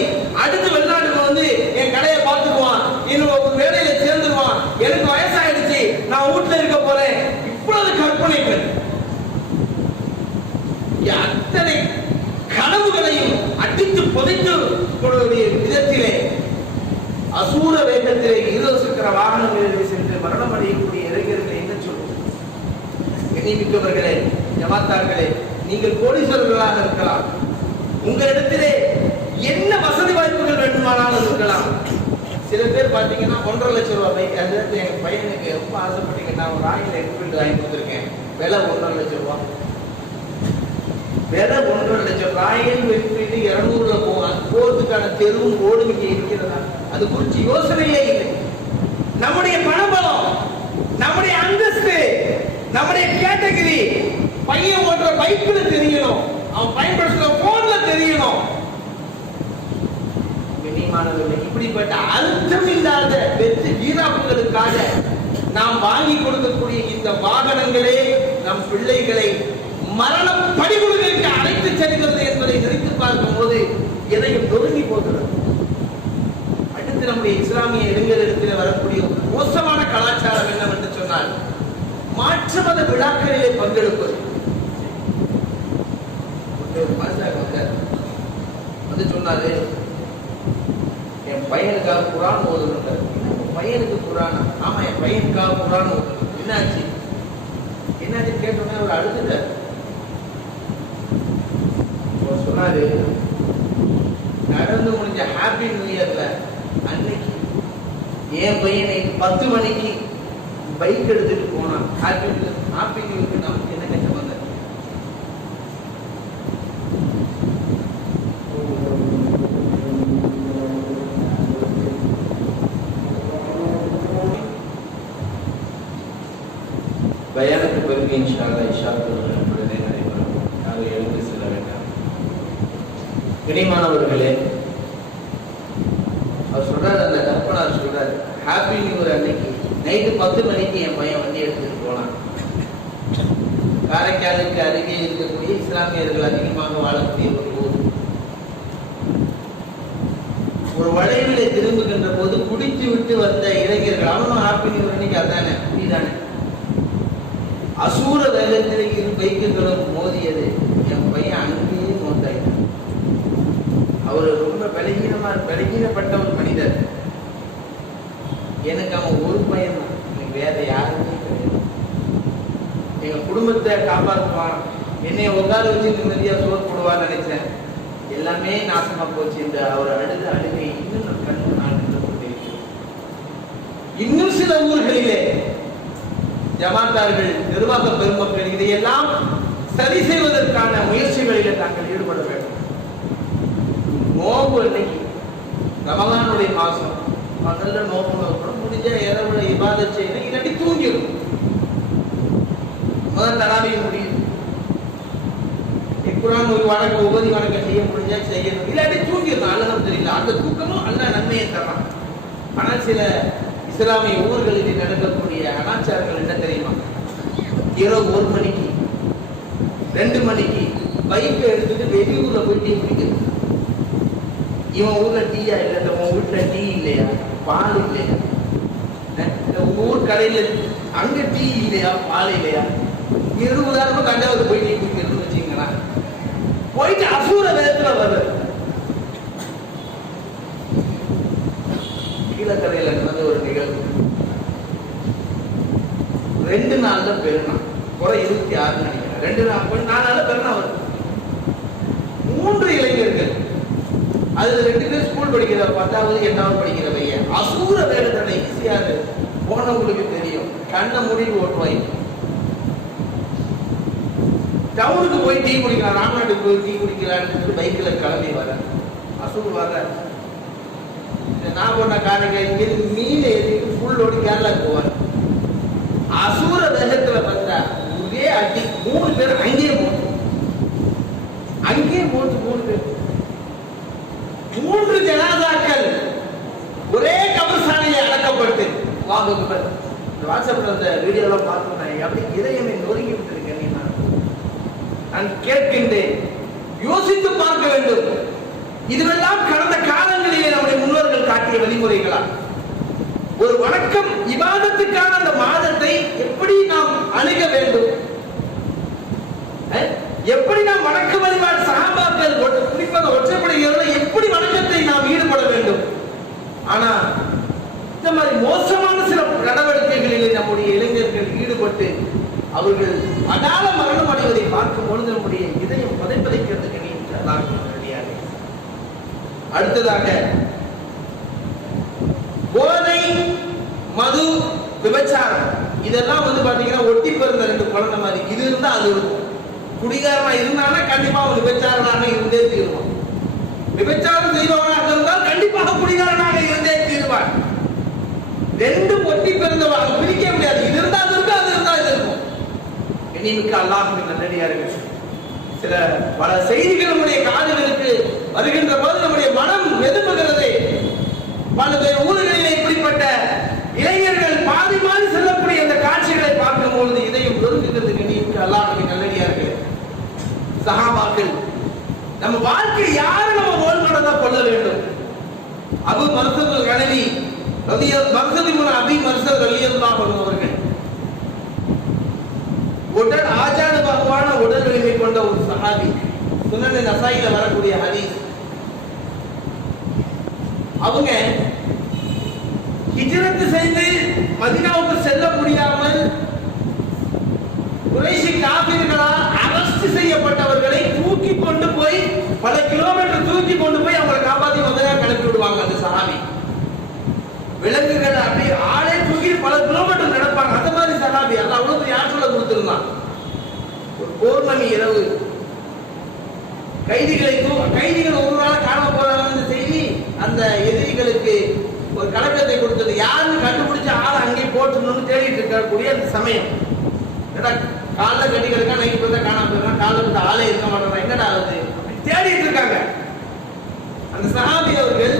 அடுத்து வெளிநாட்டுக்கு வந்து என் கடையை பார்த்துக்குவான், இன்னும் ஒரு வேலையில சேர்ந்துருவான், எனக்கு வயசாயிடுச்சு, நான் வீட்டுல இருக்க போறேன். இவ்வளவு கற்பனைகள், அத்தனை கனவுகளையும் அடித்து புதைத்து கொள்ளுடைய விதத்திலே அசூர வேகத்திலே 20 சக்கர வாகனங்களில் சென்று மரணம் அடையக்கூடிய இளைஞர்களை என்ன சொல்லுவோம்? எண்ணிமிக்கவர்களே, ஜமாத்தார்களே, நீங்கள் கோடீஸ்வரர்களாக இருக்கலாம், உங்களிடத்திலே என்ன வசதி வாய்ப்புகள் வேண்டுமானாலும் இருக்கலாம். சில பேர் பாத்தீங்கன்னா 1.5 லட்சம் ரூபாய் பைக். அந்த இடத்துல எங்க பையனுக்கு ரொம்ப ஆசைப்பட்டீங்கன்னா ஒரு ராயல் என்ஃபீல்டு வாங்கி கொடுத்துருக்கேன். விலை 1.5 லட்சம் ரூபாய். விலை 1.5 லட்சம். ராயல் என்ஃபீல்டு 200ல போகும். அது போறதுக்கான தெருவும் ரோடும் இங்கே இருக்கிறதா? அது குறித்து யோசனையே இல்லை. நம்முடைய பணபலம், நம்முடைய அந்தஸ்து, நம்முடைய கேட்டகரி, பையன் ஓட்டுற பைக்ல தெரியணும், அவன் பயன்படுத்துற போன்ல தெரியணும். இப்படிப்பட்ட அர்த்தம் இல்லாத வெற்றி வீராப்புகளுக்காக நாம் வாங்கி கொடுக்கக்கூடிய இந்த வாகனங்களே நம் பிள்ளைகளை மரண படிவுகளுக்கு அழைத்து செல்கிறது என்பதை நினைத்து பார்க்கும் போது எதையும் நொறுங்கி போகிறது. அடுத்து நம்முடைய இஸ்லாமிய இளைஞரிடத்தில் வரக்கூடிய மோசமான கலாச்சாரம் என்னவென்று சொன்னால், மாற்று மத விழாக்களிலே பங்கெடுப்பது. வந்து சொன்னாரு, என் பையனுக்காக குரான் ஓதுறாரு. பையனுக்கு குரானா? ஆமா, என் பையனுக்காக குரான். என்னாச்சு என்னாச்சு கேட்டோன்னே அவர் அழுதுட்டார். சொன்னாரு, நடந்து முடிஞ்ச ஹாப்பி நியூ இயர்ல அன்னைக்கு என் பையனை 10 மணிக்கு பைக் எடுத்துட்டு போனான். ஹாப்பி நியூ இயருக்கு நமக்கு என்ன கஷ்டம் வந்த? பயானுக்கு பிறகு இன்ஷா அல்லாஹ் இஷா தொழுகை நடைபெறும். யாரும் எழுந்து செல்ல வேண்டாம். கனிமானவர்களே, அவர் சொல்றாரு, அந்த கற்பனார் சொல்றாரு, ஹாப்பி நியூ இயர் அன்னைக்கு நைட்டு 10 மணிக்கு என் பையன் வண்டி எடுத்துட்டு போனான். காரைக்காலுக்கு அருகே இருக்கக்கூடிய இஸ்லாமியர்கள் அதிகமாக வாழக்கூடிய ஒரு ஊர். ஒரு வளைவிலே திரும்புகின்ற போது குடித்து விட்டு வந்த இளைஞர்கள், அவனும் ஹாப்பி நியூ இயர் அன்னைக்கு அதானே அப்படிதானே, அசூர வேகத்தில் இரு பைக்குகளும் மோதியது. என் பையன் அங்கேயே மோந்தாயிட்டான். அவர் ரொம்ப பலகீனப்பட்ட ஒரு மனிதர். எனக்கு அவன் ஒரு பையன் தான், எனக்கு வேற யாருமே கிடையாது. எங்க குடும்பத்தை காப்பாற்றுவான், என்னை உட்கார வச்சு நிம்மதியா சோறு போடுவான்னு நினைச்சேன். எல்லாமே நாசமா போச்சு என்று அவர் அழுகை இன்னும் நம் கண்ணு நாட்டு கொண்டிருக்கிறோம். இன்னும் சில ஊர்களிலே ஜமாத்தார்கள், நிர்வாக பெருமக்கள் இதையெல்லாம் சரி செய்வதற்கான முயற்சிகளிலே தாங்கள் ஈடுபட வேண்டும். நோம்பு அன்னைக்கு, ரமலானுடைய மாசம், நல்ல நோம்பு நோக்கணும். முடிஞ்ச இரவுல இபாதத் செய்யணும், இல்லாட்டி தூங்கிடும். முதல் தராவி முடியும், குர்ஆன் ஒரு வணக்கம் உபதி வணக்கம் செய்ய முடிஞ்சா செய்யணும், இல்லாட்டி தூங்கிடும். அல்லது தெரியல, அந்த தூக்கமும் அல்ல நன்மையை தரலாம். ஆனால் சில இஸ்லாமிய ஊர்களில் நடக்கக்கூடிய அனாச்சாரங்கள் என்ன தெரியுமா? இரவு 1 மணிக்கு 2 மணிக்கு பைக்கை எடுத்துட்டு வெளியூர்ல போய் டீ குடிக்கிறது. இவன் ஊர்ல டீயா இல்லை, உன் வீட்டுல டீ இல்லையா, பால் இல்லையா, ஊர் கடையில அங்க டீ இல்லையா, பால் இல்லையா, உதாரணமா கண்டாவது போய் டீ குடிக்கிறது வச்சுங்களா, போயிட்டு அசூர வேகத்துல வருது. கீழக்கரையில நடந்த ஒரு நிகழ்வு. 2 நாள் தான் பெருனா, குறை 26 நினைக்கிறேன். 2 நாள் 4 நாள் பெருனா வருது. 3 இளைஞர்கள், அதுல 2 பேர் ஸ்கூல் படிக்கிற 10வது 8வது படிக்கிற பையன். அசூர வேகத்தடை ஈஸியாது போனவங்களுக்கு தெரியும், கண்ணை மூடி ஓட்டுவாங்க. டவுனுக்கு போய் டீ குடிக்கலாம், ராம்நாட்டுக்கு போய் டீ குடிக்கலான்னு பைக்ல கிளம்பி வர அசூர் வர. நான் போன காரைக்கால் இங்கிருந்து மீன் ஏறிட்டு ஃபுல் ஓடி கேரளாக்கு போவாங்க. அசூர வேகத்துல பார்த்தா ஒரே அடி, 3 பேர் அங்கேயே போட்டு 3 பேர், 3 ஜனாதாக்கள் ஒரே கபர்ஸ்தானிலே அடக்கப்பட்டு. வாட்ஸ்அப்ல அந்த வீடியோலாம் பார்த்தோம், அப்படி இதயமே நொறுங்கி விட்டிருக்கேன். நான் கேட்கின்றேன், யோசித்து பார்க்க வேண்டும். இதுவெல்லாம் கடந்த காலங்களிலே நம்முடைய முன்னோர்கள் காட்டிய வழிமுறைகளா? ஒரு வணக்கம் இபாதத்துக்கான அந்த மாதத்தை எப்படி நாம் அணுக வேண்டும், எப்படி நாம் வணக்க வழிபாடு சஹாபாக்கள் குறிப்பாக ஒற்றைப்படைகளை எப்படி வணக்கத்தை நாம் ஈடுபட வேண்டும். ஆனா இந்த மாதிரி மோசமான சில நடவடிக்கைகளிலே நம்முடைய இளைஞர்கள் ஈடுபட்டு அவர்கள் அடால மரணம் அடைவதை பார்க்கும் பொழுது நம்முடைய இதயம் பதைப்பதைக்கிறதுக்கு ரெடியாக. அடுத்ததாக போதை, மது, விபச்சாரம், இதெல்லாம் பாத்தீங்கன்னா ஒட்டி பிறந்த 2 குழந்தை மாதிரி. இது இருந்தா அது இருக்கும். குடிகாரனா இருந்தானா கண்டிப்பா அவன் விபச்சாரனாக இருந்தே தீருவான். விபச்சாரம் செய்பவனாக இருந்தால் கண்டிப்பாக குடிகாரனாக இருந்தே தீருவான். 2 ஒட்டி பிறந்தவங்க பிரிக்க முடியாது. இது இருந்தா அது இருக்கும், அது இருந்தா இது இருக்கும். இனிமிக்க அல்லாஹ்வின் நல்லடியார்கள், சில பல செய்திகள் நம்முடைய காதுகளுக்கு வருகின்ற போது நம்முடைய மனம் வெதும்புகிறது. பல பேர் ஊர்களிலே இப்படிப்பட்ட இளைஞர்கள் மாறி மாறி செல்லக்கூடிய அந்த காட்சிகளை பார்க்கும் பொழுது இதையும் நொறுங்குகிறது. இனிமிக்க அல்லாஹ்வின் நல்லடியார்கள், சஹாபாக்கள், நம்ம வாழ்க்கை யாரை நம்ம ரோல் மாடலா கொள்ள வேண்டும்? அபு மர்சதுல் கனவி அபி மர்சத் ரலியல்லாஹு அன்ஹு அவர்கள் உடல் ஆஜானுபாகுவான உடல் வலிமை கொண்ட ஒரு சஹாபி. சுனன் நசாயில வரக்கூடிய ஹதீஸ். அவங்க ஹிஜ்ரத் செய்து மதீனாவுக்கு செல்ல முடியாமல் குறைஷி காபிர்களால் அரஸ்ட் செய்யப்பட்டவர்களை தூக்கி கொண்டு போய் பல கிலோமீட்டர் தூக்கி கொண்டு போய் அவங்களை காப்பாற்றி மதீனா கிளப்பி விடுவாங்க. அந்த சஹாபி விலங்குகள் அப்படியே ஆளே தூக்கி பல கிலோமீட்டர் நடப்பாங்க. அந்த மாதிரி சஹாபி அல்லாஹ் அவ்வளவு யார் சொல்ல கொடுத்திருந்தான். ஒரு பௌர்ணமி இரவு கைதிகள் ஒரு நாள் காண போறாங்க செய்தி அந்த எதிரிகளுக்கு ஒரு கலக்கத்தை கொடுத்தது. யாருன்னு கண்டுபிடிச்ச ஆளை அங்கே போட்டுன்னு தேடிட்டு இருக்கக்கூடிய அந்த சமயம். காலைல கட்டிகளுக்கா நைட்டு பார்த்தா காணாம போயிருக்கான், காலைல பார்த்த ஆளே இருக்க மாட்டாங்க, என்னடா ஆகுது தேடிட்டு இருக்காங்க. அந்த சஹாபி அவர்கள்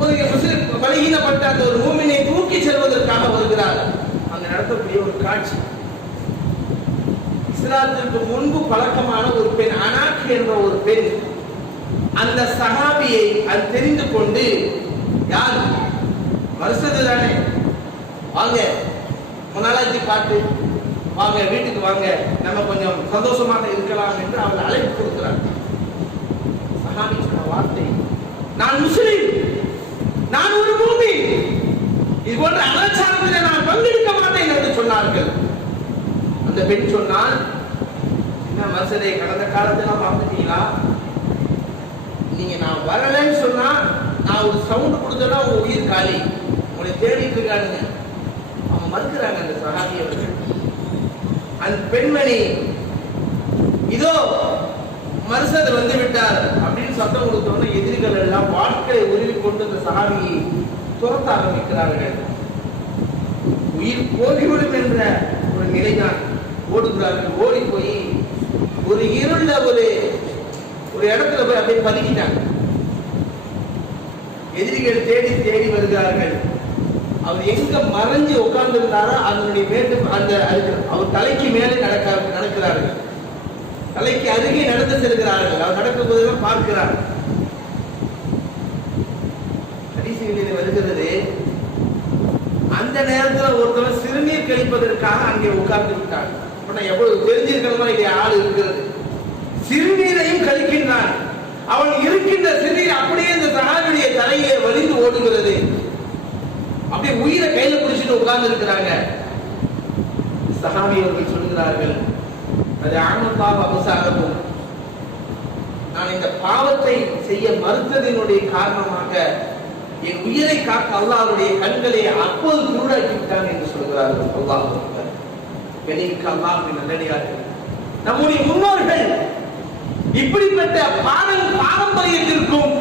ஒரு முஸ்லிம் பலகீனப்பட்ட அந்த ஒரு மூமினை தூக்கி செல்வதற்காக வருகிறார். அங்க நடத்தக்கூடிய ஒரு காட்சி, இஸ்லாத்திற்கு முன்பு பழக்கமான ஒரு பெண் அனாக் என்ற ஒரு பெண் அந்த சஹாபியை அது தெரிந்து கொண்டு, யார் வருஷத்து தானே வாங்க முன்னாளாச்சு பார்த்து வாங்க வீட்டுக்கு வாங்க நம்ம கொஞ்சம் சந்தோஷமாக இருக்கலாம் என்று அவர்கள் அழைப்பு கொடுக்கிறார். சஹாபி சொன்ன வார்த்தை, நான் முஸ்லிம், நான் ஒரு மூமின், இது போன்ற அனாச்சாரத்தில் நான் பங்கெடுக்க மாட்டேன் என்று சொன்னார்கள். அந்த பெண் சொன்னால், என்ன மசதே கடந்த காலத்துல பார்த்துட்டீங்களா, நீங்க நான் வரலன்னு சொன்னா நான் ஒரு சவுண்ட் கொடுத்தா உங்க உயிர் காலி, உங்களை தேடிட்டு இருக்கானுங்க. அவங்க மறுக்கிறாங்க அந்த சஹாபி அவர்கள். அந்த பெண்மணி இதோ மருசது வந்து விட்டார் அப்படின்னு சத்தம் கொடுத்தோன்னு எதிரிகள் எல்லாம் வாழ்க்கையை உருவி கொண்டு அந்த சஹாபியை துரத்த ஆரம்பிக்கிறார்கள். உயிர் போகிவிடும் என்ற ஒரு நிலைதான் ஓடுகிறார்கள். ஓடி போய் ஒரு இருள ஒரு இடத்துல போய் அப்படியே பதுக்கிட்டாங்க. எதிரிகள் தேடி தேடி வருகிறார்கள். அவர் எங்க மறைஞ்சு உட்கார்ந்து இருந்தாரோ அதனுடைய மேலும் அந்த அவர் தலைக்கு மேலே நடக்கிறார்கள், தலைக்கு அருகே நடந்து செல்கிறார்கள். அவர் நடக்கும் போதெல்லாம் பார்க்கிறார். கடைசியில் வருகிறது, அந்த நேரத்தில் ஒருத்தர் சிறுநீர் கழிப்பதற்காக அங்கே உட்கார்ந்து விட்டார். எவ்வளவு தெரிஞ்சிருக்கணுமா இங்கே ஆள் இருக்கிறது. சிறுநீரையும் கழிக்கின்றான். அவன் இருக்கின்ற சிறுநீர் அப்படியே இந்த சஹாபியுடைய தலையிலே வலிந்து ஓடுகிறது. அப்படியே உயிரை கையில பிடிச்சிட்டு உட்கார்ந்து இருக்கிறாங்க. சஹாபி அவர்கள் சொல்கிறார்கள், அது ஆமத்தாக அபசாரமும், நான் இந்த பாவத்தை செய்ய மறுத்ததினுடைய காரணமாக என் உயிரை காக்க அல்லாஹ்வுடைய கண்களை அப்போது குருடாக்கி விட்டான் என்று சொல்கிறார்கள். அல்லாஹ் வெளியிற்கு அல்லாஹ்வின் நல்லடியார்கள், நம்முடைய முன்னோர்கள் இப்படிப்பட்ட பாரம்பரியத்திற்கும்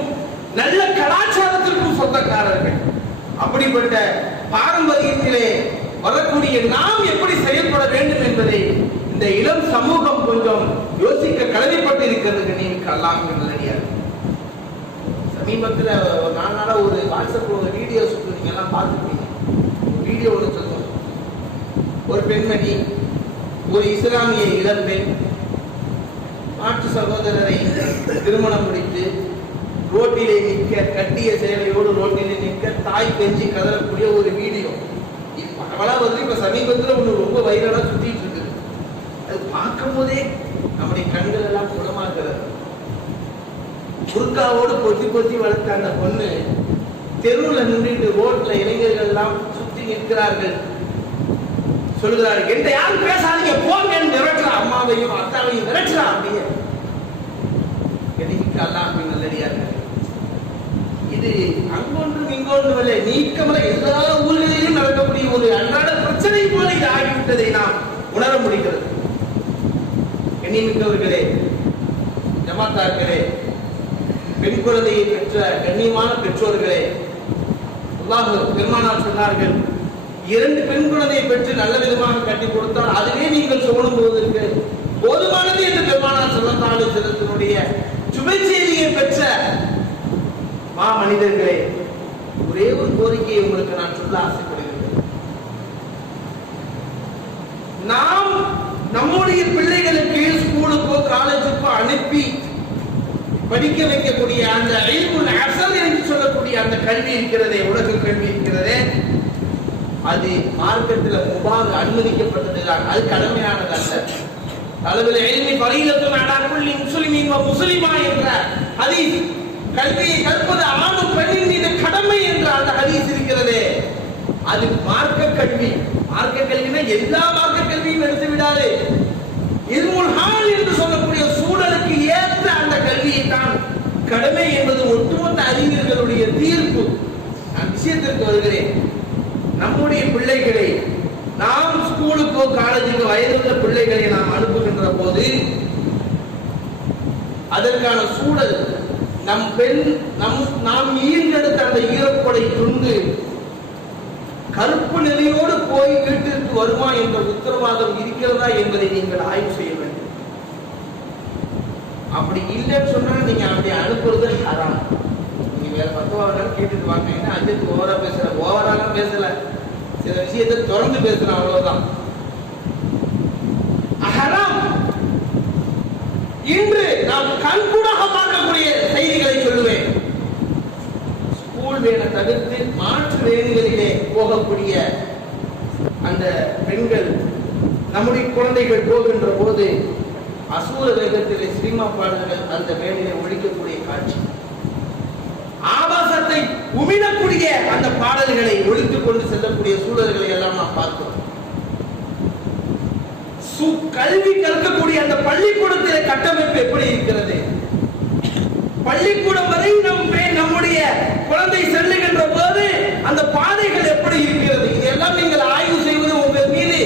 நல்ல கலாச்சாரத்திற்கும் சொந்தக்காரர்கள். அப்படிப்பட்ட பாரம்பரியத்திலே வரக்கூடிய நாம் எப்படி செயல்பட வேண்டும் என்பதை இந்த இளம் சமூகம் கொஞ்சம் யோசிக்க கடமைப்பட்டு இருக்கிறது. நீங்க அல்லாஹ்வின் நல்லடியார்கள், சமீபத்தில் ஒரு 4 நாளா ஒரு வாட்ஸ்அப்ல ஒரு வீடியோ சுட்டு நீங்க எல்லாம் பார்த்துருப்பீங்க. வீடியோ ஒன்று சொல்லுவோம். ஒரு பெண்மணி, ஒரு இஸ்லாமிய இளம்பெண் மாற்று சகோதரரை திருமணம் முடித்து ரோட்டிலே நிற்க, கட்டிய சேலையோடு ரோட்டிலே நிற்க, தாய் கெஞ்சி கதறக்கூடிய ஒரு வீடியோ பரவலா வந்து இப்ப சமீபத்தில் ஒன்று ரொம்ப வைரலா சுத்திட்டு இருக்குது. அது பார்க்கும் போதே நம்முடைய கண்கள் எல்லாம் குணமாகிறது. புர்காவோடு பொத்தி பொத்தி வளர்த்த அந்த பொண்ணு தெருவில் நின்றுட்டு ரோட்ல இளைஞர்கள் எல்லாம் சுத்தி நிற்கிறார்கள். சொல்லுகிறார்கள், என்ற யாரும் பேசாதீங்க போங்க, நிரட்டுறா, அம்மாவையும் அத்தாவையும் நிரட்டுறா. அப்படியே அல்லாஹ்வின் நல்லடியார்கள், இது அங்கொன்றும் இங்கொன்றும் இல்லை, நீக்கமல எல்லா ஊர்களிலும் நடக்கக்கூடிய ஒரு அன்றாட பிரச்சனை போல இது ஆகிவிட்டதை நாம் உணர முடிகிறது. கண்ணியமிக்கவர்களே, ஜமாத்தார்களே, பெண் குழந்தையை பெற்ற கண்ணியமான பெற்றோர்களே, அல்லாஹ் பெருமானார் சொன்னார்கள், 2 பெண் குழந்தையை பெற்று நல்ல விதமாக கட்டி கொடுத்தால் அதுவே நீங்கள் சுமணும் போவதற்கு போதுமானது என்று பெருமானார் ஸல்லல்லாஹு அலைஹி வஸல்லத்தினுடைய சுப செய்தியை பெற்ற மனிதர்களே, ஒரே ஒரு கோரிக்கையை உங்களுக்கு நான் சொல்ல ஆசைப்படுகிறேன். நாம் நம்முடைய பிள்ளைகளுக்கு ஸ்கூலுக்கோ காலேஜுக்கோ அனுப்பி படிக்க வைக்கக்கூடிய அந்த இல்முல் அஸல் என்று சொல்லக்கூடிய அந்த கல்வி இருக்கிறதே, உலக கல்வி இருக்கிறதே, அது மார்க்கத்தில் முபாக அனுமதிக்கப்பட்டதுதான். அது கடமையானது அல்ல. தலபில் இல்மி ஃபரீலத்துன் அலா குல்லி முஸ்லிமின் வ முஸ்லிமா என்ற ஹதீஸ் கல்வியை கற்பது ஆணும் பெண்ணின் மீது கடமை என்ற அந்த ஹதீஸ் இருக்கிறதே, அது மார்க்க கல்வி. மார்க்க கல்வினா எல்லா மார்க்க கல்வியும் எடுத்து விடாது. இல்முல் ஹால் என்று சொல்லக்கூடிய சூழலுக்கு ஏற்ற அந்த கல்வியை தான் கடமை என்பது ஒட்டுமொத்த அறிஞர்களுடைய தீர்ப்பு. நான் விஷயத்திற்கு வருகிறேன். நம்முடைய பிள்ளைகளை நாம் ஸ்கூலுக்கோ காலேஜுக்கோ வயதுள்ள பிள்ளைகளை நாம் அனுப்புகின்ற போது அதற்கான சூழல் நாம் ஈர்ந்தெடுத்த அந்த ஈரப்படை துண்டு கருப்பு நிலையோடு போய் வீட்டிற்கு வருமா என்ற உத்தரவாதம் இருக்கிறதா என்பதை நீங்கள் ஆய்வு செய்ய வேண்டும். அப்படி இல்லைன்னு சொன்னா நீங்க அப்படி அனுப்புறது ஹராம். நீங்க வேற பத்தவாதான் கேட்டுட்டு வாங்க. ஏன்னா அஜித் ஓவரா பேசல, ஓவராலாம் பேசல, சில விஷயத்தை தொடர்ந்து பேசுறேன், அவ்வளவுதான். ஹராம். இன்று நாம் கண்கூடாக பார்க்கக்கூடிய செய்திகளை சொல்லுவேன். ஸ்கூல் வேனை தவிர்த்து மாற்று வேலைகளிலே போகக்கூடிய அந்த பெண்கள், நம்முடைய குழந்தைகள் போகின்ற போது அசூர வேகத்திலே சினிமா பாடல்கள் அந்த வேலையை ஒழிக்கக்கூடிய காட்சி, ஆபாசத்தை உமிழக்கூடிய அந்த பாடல்களை ஒழித்துக் கொண்டு செல்லக்கூடிய சூழல்களை எல்லாம் நாம் பார்க்கிறோம். கல்வி கற்கக்கூடிய அந்த பள்ளிக்கூடத்திலே கட்டமைப்பு எப்படி இருக்கிறது? பள்ளிக்கூடம் வரை நம்முடைய குழந்ை செல்லுகின்ற போது அந்த பாதைகள் எப்படி இருக்கிறது? இதெல்லாம் நீங்கள் ஆய்வு செய்வது உங்கள் மீது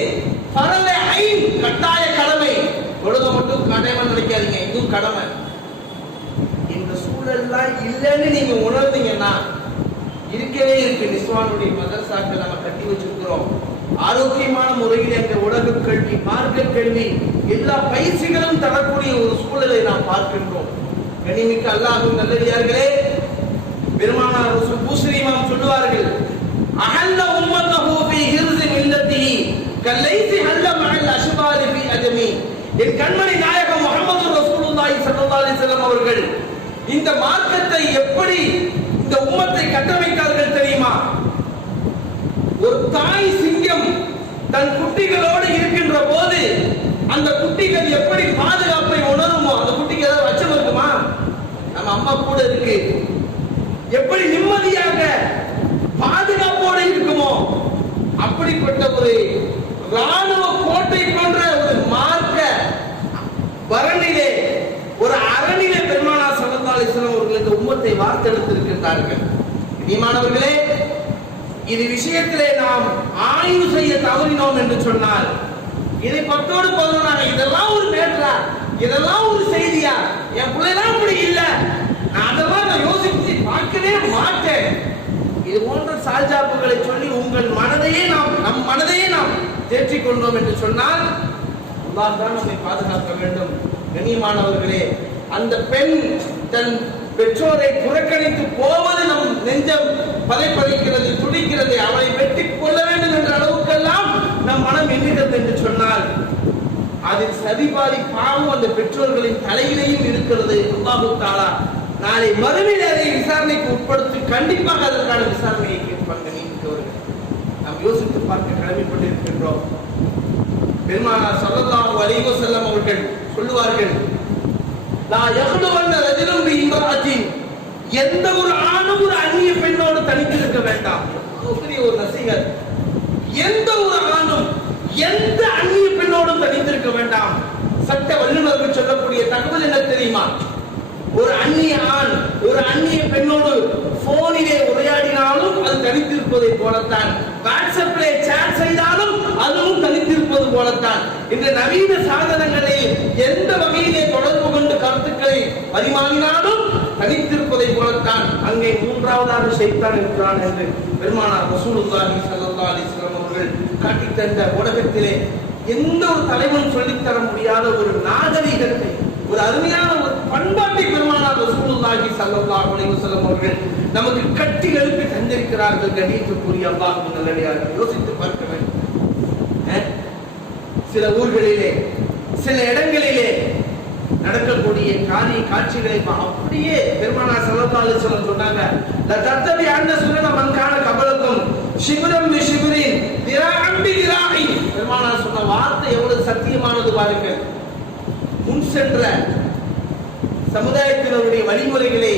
பரவ கட்டாய கடமை. ஒழுங்க மட்டும் கடமை நினைக்காதீங்க, இதுவும் கடமை. இந்த சூழல்லாம் இல்லைன்னு நீங்க உணர்ந்தீங்கன்னா, இருக்கவே இருக்கு. நிஸ்வானுடைய மதரசாக்கள் நம்ம கட்டி வச்சிருக்கிறோம். ஆரோக்கியமான முறையில் என்ற உலக கல்வி, மார்க்க கல்வி, எல்லா பயிற்சிகளும் தரக்கூடிய ஒரு சூழலை நாம் பார்க்கின்றோம். கனிமிக்க அல்லாஹ்வின் நல்லடியார்களே, பெருமானார் ரசூல் பூஸ்ரி இமாம் சொல்லுவார்கள், அஹல்ல உம்மத்தஹு ஃபீ ஹிர்ஸி மில்லத்திஹி கல்லைஸி ஹல்ல மஅல் அஷ்பாரி ஃபீ அஜமி. என் கண்மணி நாயகம் முஹம்மது ரசூலுல்லாஹி ஸல்லல்லாஹு அலைஹி வஸல்லம் அவர்கள் இந்த மார்க்கத்தை எப்படி இந்த உம்மத்தை கட்டமைத்தார்கள் தெரியுமா? ஒரு தாய் சிங்கம் தன் குட்டிகளோடு இருக்கின்ற போது அந்த குட்டிகள் எப்படி பாதுகாப்பை உணருமோ, அந்த குட்டிக்கு ஏதாவது அச்சம் இருக்குமா? நம்ம அம்மா கூட இருக்கு, எப்படி நிம்மதியாக பாதுகாப்போடு இருக்குமோ, அப்படிப்பட்ட ஒரு ராணுவ கோட்டை போன்ற ஒரு மார்க்க வரணிலே, ஒரு அரணிலே பெருமானார் ஸல்லல்லாஹு அலைஹி வஸல்லம் அவர்கள் இந்த உம்மத்தை வார்த்தெடுத்திருக்கின்றார்கள். கண்ணியமானவர்களே, இது விஷயத்திலே நாம் ஆய்வு செய்ய தவறினோம் என்று சொன்னால், இதை 10ஓடு 11 இதெல்லாம் ஒரு மேட்டரா, இதெல்லாம் ஒரு செய்தியா, என் பிள்ளைலாம் அப்படி இல்ல, நான் அதெல்லாம் நான் யோசிச்சு பார்க்கவே மாட்டேன், இது போன்ற சால்ஜாப்புகளை சொல்லி உங்கள் மனதையே நம் மனதையே நாம் தேற்றிக் கொண்டோம் என்று சொன்னால் அல்லாஹ் தான் நம்மை பாதுகாக்க வேண்டும். கண்ணியமானவர்களே, அந்த பெண் தன் பெற்றோரை புறக்கணித்து போவது நம் நெஞ்சம் பதைப்பதைக்கிறது, துடிக்கிறது. அவளை வெட்டி கொள்ள வேண்டும் என்ற அளவுக்கெல்லாம் நம் மனம் எண்ணுகிறது என்று சொன்னால் அதில் சரிபாதி பாவம் அந்த பெற்றோர்களின் தலையிலேயும் இருக்கிறது. அல்லாஹ் தஆலா நாளை மறுமையில் அதை விசாரணைக்கு உட்படுத்தி கண்டிப்பாக அதற்கான விசாரணையை கேட்பாங்க. நீதித்தவர்கள் நாம் யோசித்து பார்க்க கடமைப்பட்டிருக்கின்றோம். பெருமானார் ஸல்லல்லாஹு அலைஹி வஸல்லம் அவர்கள் சொல்லுவார்கள், லா யஹ்லுவன்ன ரஜுலுன் பி இம்ராஅத்தின், எந்த ஒரு ஆணும் ஒரு அந்நிய பெண்ணோடு தனித்திருக்க வேண்டாம். பெரிய ஒரு நசீஹத். எந்த ஒரு ஆணும் எந்த அந்நிய பெண்ணோடும் தனித்திருக்க வேண்டாம். சட்ட வல்லுநர்கள் சொல்லக்கூடிய தகவல் என்ன தெரியுமா? ஒரு அந்நிய ஆண் ஒரு அந்நிய பெண்ணோடு போனிலே உரையாடினாலும் அது தனித்திருப்பதை போலத்தான், வாட்ஸ்அப்பிலே சேட் செய்தாலும் அதுவும் தனித்திருப்பது போலத்தான். இந்த நவீன சாதனங்களை எந்த வகையிலே தொடர்பு கொண்டு கருத்துக்களை பரிமாறினாலும் தனித்திருப்பதை போலத்தான் அங்கே மூன்றாவதாக ஷைத்தான் இருக்கிறான் என்று பெருமானார் ரசூலுல்லாஹி ஸல்லல்லாஹு அலைஹி வஸல்லம் அவர்கள் காட்டித் தந்த உலகத்திலே எந்த ஒரு தலைவனும் சொல்லித்தர முடியாத ஒரு நாகரிகத்தை, ஒரு அருமையான ஒரு பண்பாட்டை பெருமானார் ரசூலுல்லாஹி ஸல்லல்லாஹு அலைஹி வஸல்லம் அவர்கள் நமக்கு கட்டி எழுப்பி தந்திருக்கிறார்கள். கண்ணியத்துக்குரிய அல்லாஹ்வின் நல்லடியார்கள், யோசித்து பார்க்க வேண்டும். சில ஊர்களிலே சில இடங்களிலே நடக்கக்கூடிய காட்சிகளை அப்படியே பெருமானார் ஸல்லல்லாஹு அலைஹி வஸல்லம் சொன்னாங்க, லதத்தபி அன்ன சுனன மன் கான கபலக்கும் ஷிப்ரம் பி ஷிப்ரின் திராஅன் பி திராஇன். பெருமானார் சொன்ன வார்த்தை எவ்வளவு சத்தியமானது பாருங்கள். முன் சென்ற சமுதாயத்தினருடைய வழிமுறைகளை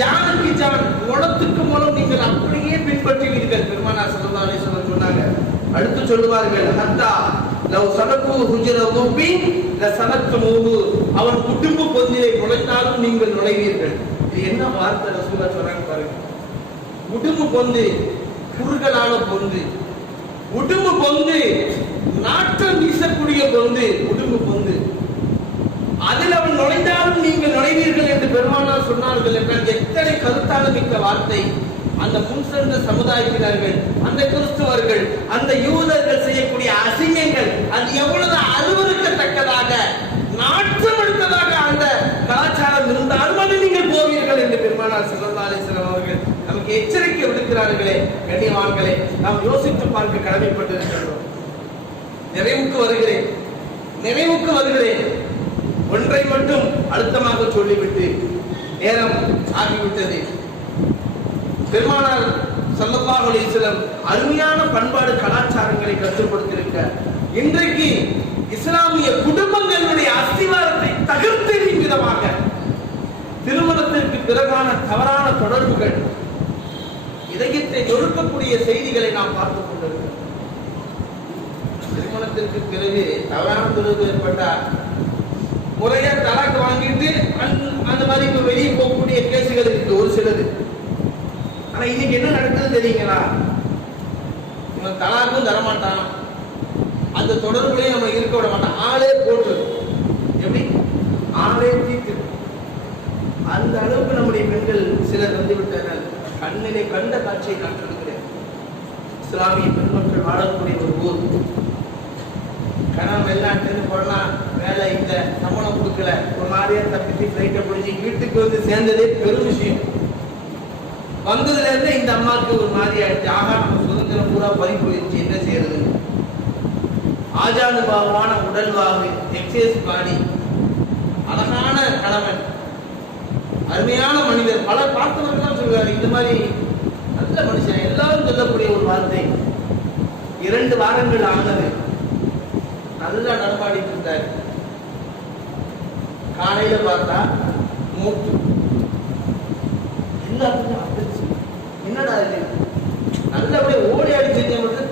ஜானுக்கு ஜான், முளத்துக்கு முளம் நீங்கள் அப்படியே பின்பற்றுவீர்கள். பெருமானார் ஸல்லல்லாஹு அலைஹி வஸல்லம் சொன்னாங்க. அடுத்து சொல்லுவார்கள், ஹத்தா லவ் சலகு ஹுஜ்ர துபி லசலக்துமூஹு, அவன் குடும்ப பொந்திலே நுழைந்தாலும் நீங்கள் நுழைவீர்கள். இது என்ன வார்த்தை ரசூலுல்லாஹ் சொல்றாங்க பாருங்க. உடும்பு பொந்து, குறுகலான பொந்து, உடும்பு பொந்து, நாற்றம் வீசக்கூடிய பொந்து, உடும்பு பொந்து, அதில் அவன் நுழைந்தாலும் நீங்கள் நுழைவீர்கள் என்று பெருமானார் சொன்னார்கள் என்றால் எத்தனை கருத்தான மிக்க வார்த்தை. அந்த முன் சென்ற சமுதாயத்தினர்கள், அந்த கிறிஸ்தவர்கள், அந்த யூதர்கள் செய்யக்கூடிய அசிங்கங்கள் அது எவ்வளவு அருவருக்கத்தக்கதாக, நாற்றம் எடுத்ததாக அந்த கலாச்சாரம் இருந்தாலும் அது நீங்கள் போவீர்கள் என்று பெருமானார் ஸல்லல்லாஹு அலைஹி வஸல்லம் அவர்கள் நமக்கு எச்சரிக்கை விடுக்கிறார்களே. கண்ணியவான்களே, நாம் யோசித்து பார்க்க கடமைப்பட்டிருக்கிறோம். நிறைவுக்கு வருகிறேன். ஒன்றை மட்டும் அழுத்தமாக சொல்லிவிட்டு நேரம் ஆகிவிட்டது. பெருமானார் ஸல்லல்லாஹு அலைஹி வஸல்லம் அருமையான பண்பாடு கலாச்சாரங்களை கற்றுக் கொடுத்திருக்கிறார். இன்றைக்கு இஸ்லாமிய குடும்பங்களுடைய அஸ்திவாரத்தை தகர்த்தெறியும் விதமாக திருமணத்திற்கு பிறகான தவறான தொடர்புகள், இதயத்தை நொறுக்கக்கூடிய செய்திகளை நாம் பார்த்துக் கொண்டிருக்கிறோம். திருமணத்திற்கு பிறகு தவறான தொடர்பு ஏற்பட்டால் முறையா தலாக்கு வாங்கிட்டு அந்த மாதிரி இப்ப வெளியே போகக்கூடிய கேசுகள் இருக்கு ஒரு சிலது. ஆனா இன்னைக்கு என்ன நடக்குது தெரியுங்களா? இவன் தலாக்கும் தரமாட்டான், அந்த தொடர்புலையும் நம்ம இருக்க விட மாட்டான், ஆளே போட்டு எப்படி ஆளே தீர்த்து அந்த அளவுக்கு நம்முடைய பெண்கள் சிலர் வந்து விட்டனர். கண்ணிலே கண்ட காட்சியை நான் சொல்கிறேன். இஸ்லாமிய பெண்மக்கள் வாழக்கூடிய ஒரு ஊர். கணவன் வெளிநாட்டுன்னு போடலாம், வேலை இந்த சம்பளம் கொடுக்கல, ஒரு மாதிரியா தப்பிச்சு ஃபிளைட்டை பிடிச்சி வீட்டுக்கு வந்து சேர்ந்ததே பெரும் விஷயம். வந்ததுல இருந்து இந்த அம்மாவுக்கு ஒரு மாதிரி ஆயிடுச்சு. ஆகா, நம்ம சுதந்திரம் பூரா பறி போயிடுச்சு, என்ன செய்யறது? ஆஜானுபாவான உடல்வாகு, எக்ஸைஸ் பாடி, அழகான கணவன், அருமையான மனிதர். பல பார்த்தவர்கள் தான் சொல்லுவாரு, இந்த மாதிரி நல்ல மனுஷன், எல்லாரும் சொல்லக்கூடிய ஒரு வார்த்தை. 2 வாரங்கள் ஆனது, நல்லா நடமாடிட்டு இருந்தாரு. காலையில பார்த்தா மூட்டு, எல்லாத்துக்கும் அதிர்ச்சி. என்னடா இது? நல்லபடியா ஓடி அடிச்சு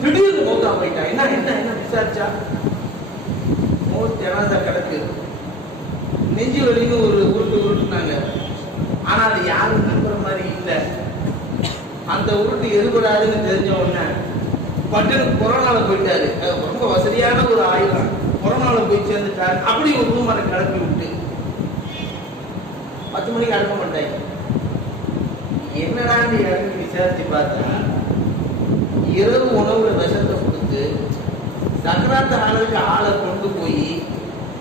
திடீர்னு மூத்தா போயிட்டா. என்ன என்ன என்ன விசாரிச்சா, மூத்த ஜனாதா கிடக்கு, நெஞ்சு வலின்னு ஒரு உருட்டுனாங்க. ஆனா அது யாரும் நம்புற மாதிரி இல்லை. அந்த உருட்டு எதிர்படாதுன்னு தெரிஞ்ச உடனே பட்டனு கொரோனால போயிட்டாரு. ரொம்ப வசதியான ஒரு ஆயுதம். கொரோனால போய் சேர்ந்துட்டாரு. அப்படி ஒரு ரூம் அதை கிளப்பி விட்டு 10 மணிக்கு அனுப்ப மாட்டாங்க. என்னடான்னு இறங்கி விசாரிச்சு பார்த்தா, இரவு உணவுல விஷத்தை கொடுத்து சக்கராத்த ஆளுக்கு ஆளை கொண்டு போய்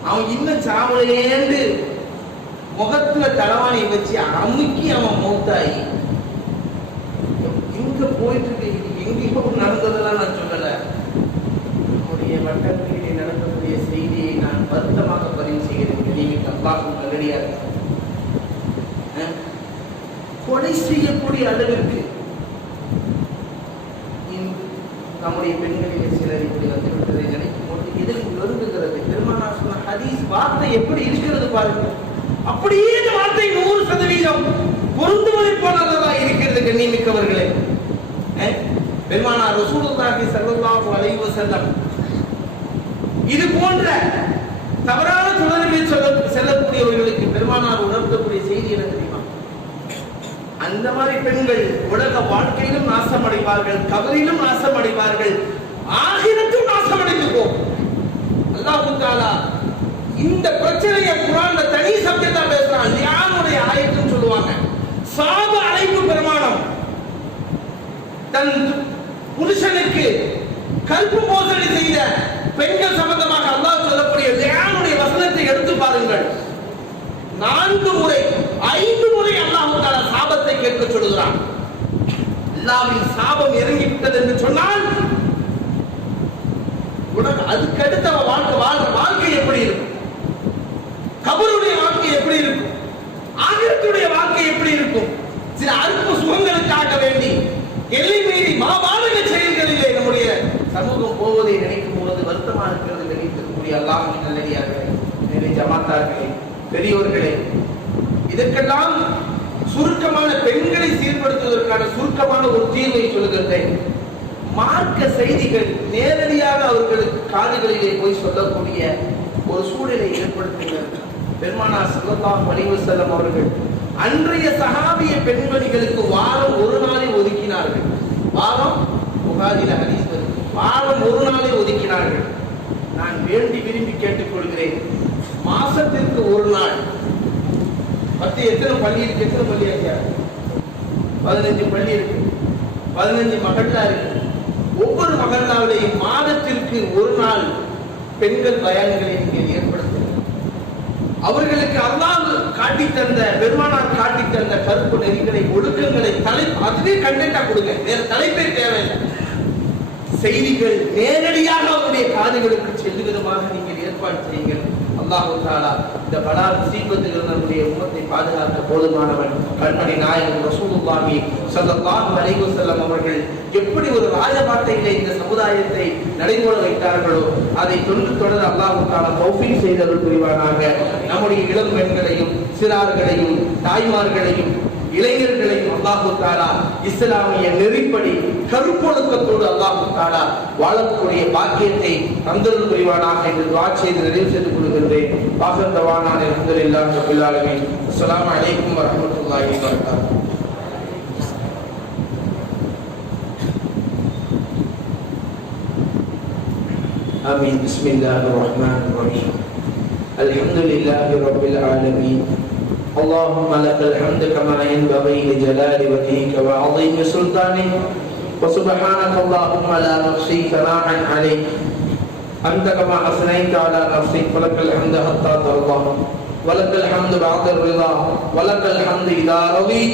அவன் இன்னும் சாவலையேண்டு முகத்துல தலைவாணி வச்சு அமுக்கி அவன் மௌத்தாயி இங்க போயிட்டு இருக்கு. எங்கேயோ நடந்ததெல்லாம் நான் சொல்லல. நம்முடைய வட்டத்திலே நடக்கக்கூடிய செய்தியை நான் வருத்தமாக பதிவு செய்கிறேன். நீங்கள் அல்லாஹ்வுக்கு நல்லடியாக கொலை செய்யக்கூடிய அளவிற்கு நம்முடைய பெண்களிலே சிலர் இப்படி வந்துவிட்டதை நினைக்கும் போது எதிர்ப்பு நொறுங்குகிறது. பெருமானார் சொன்ன ஹதீஸ் வார்த்தை எப்படி இருக்கிறது பாருங்கள். அப்படியே இந்த வார்த்தை 100% பொருந்துவதை போலதான் இருக்கிறது. கண்ணியமிக்கவர்களே, பெருமானார் ரசூலுல்லாஹி ஸல்லல்லாஹு அலைஹி வஸல்லம் இது போன்ற தவறான தொடர்பில் செல்லக்கூடியவர்களுக்கு பெருமானார் உணர்த்தக்கூடிய செய்தி என்ன தெரியுமா? அந்த மாதிரி பெண்கள் உலக வாழ்க்கையிலும் நாசமடைவார்கள், கபரிலும் நாசமடைவார்கள், ஆகிரத்தும் நாசமடைந்து போகும். அல்லாஹ் தஆலா இந்த பிரச்சனையை குர்ஆன்ல தனி சப்ஜெக்டா பேசுறான். லியானுடைய ஆயத்துன்னு சொல்லுவாங்க. சாப அழைப்பு பிரமாணம். தன் புருஷனுக்கு கல்பு மோசடி செய்த பெண்கள் சம்பந்தமாக அல்லாஹ் சொல்லக்கூடிய லியானுடைய வசனத்தை எடுத்து பாருங்கள். 4 முறை 5 முறை அல்லாஹ் தஆலா சாபத்தை கேட்க சொல்கிறான். அல்லாஹ்வின் சாபம் இறங்கி விட்டது என்று சொன்னால் உனக்கு அதுக்கு அடுத்த வாழ்க்கை எப்படி இருக்கும்? கபருடைய வாழ்க்கை எப்படி இருக்கும்? ஆகிரத்துடைய வாழ்க்கை எப்படி இருக்கும்? சில அற்ப சுகங்களுக்காக வேண்டி எல்லை மீறி மாபாதக செயல்களிலே நம்முடைய சமூகம் போவதை நினைக்கும் போது வருத்தமா இருக்கிறது. நினைத்திருக்கக்கூடிய அல்லாஹ்வின் நல்லடியார்களே, ஜமாத்தார்களே, பெரியோர்களே, இதற்கெல்லாம் சுருக்கமான பெண்களை சீர்படுத்துவதற்கான சுருக்கமான ஒரு தீர்வை சொல்லுகின்றேன். மார்க்க செய்திகள் நேரடியாக அவர்களுக்கு காதுகளிலே போய் சொல்லக்கூடிய ஒரு சூழலை ஏற்படுத்துகிறது. பெருமானார் ஸல்லல்லாஹு அலைஹி வஸல்லம் அவர்கள் அன்றைய சஹாபிய பெண்மணிகளுக்கு வாரம் ஒரு நாளை ஒதுக்கினார்கள். வாரம் புகாரில ஹதீஸ் வருது, வாரம் ஒரு நாளை ஒதுக்கினார்கள். நான் வேண்டி விரும்பி கேட்டுக்கொள்கிறேன், மாசத்திற்கு ஒரு நாள். மற்ற எத்தனை பள்ளி இருக்கு? எத்தனை பள்ளி ஐயா? 15 பள்ளி இருக்கு, 15 மகல்லா இருக்கு. ஒவ்வொரு மகல்லாவிலையும் மாதத்திற்கு ஒரு நாள் பெண்கள் பயான்களை நீங்கள் ஏற்படுத்துங்கள். அவர்களுக்கு அல்லாஹ் காட்டி தந்த, பெருமானார் காட்டி தந்த கருப்பு நெறிகளை, ஒழுக்கங்களை அதுவே கண்டென்ட்டா கொடுங்க. வேற தலைப்பே தேவையில்லை. செய்திகள் நேரடியாக அவருடைய காதுகளுக்கு செல்லுகிறமாக நீங்கள் ஏற்பாடு செய்யுங்கள். அல்லாஹ் தஆலா இந்த பலா முசீபத்துகள் நம்முடைய உம்மத்தை பாதுகாக்க போதுமானவன். கண்மணி நாயகம் ரசூலுல்லாஹி ஸல்லல்லாஹு அலைஹி வஸல்லம் அவர்கள் எப்படி ஒரு ராஜபாட்டையிலே இந்த சமுதாயத்தை நடைபெற வைத்தார்களோ அதை தொடர அல்லாஹ் தஆலா தௌஃபீக் செய்தருள் புரிவானாக. நம்முடைய இளம் பெண்களையும் சிறார்களையும் தாய்மார்களையும் இளைஞர்களையும் அல்லாஹ் தஆலா இஸ்லாமிய நெறிப்படி கருப்பொழுக்கத்தோடு அல்லாஹ் தஆலா வாழக்கூடிய பாக்கியத்தை தந்தருள் புரிவானாக என்று துஆ செய்து நிறைவு செய்து கொள்கின்றேன். ஆகிர் தவானா அல்ஹம்துலில்லாஹி ரப்பில் ஆலமீன். அஸ்ஸலாமு அலைக்கும் வரஹ்மத்துல்லாஹி வபரகாத்துஹு. ஆமீன். பிஸ்மில்லாஹிர் ரஹ்மானிர் ரஹீம். அல்ஹம்துலில்லாஹி ரப்பில் ஆலமீன். اللهم لك الحمد كما ينبغي لجلال وجهك وعظيم سلطانك وسبحانك اللهم لا نحصي ثناء عليك أنت كما أثنيت على نفسك ولك الحمد حتى ترضى ولك الحمد بعد الرضا ولك الحمد إذا رضيت.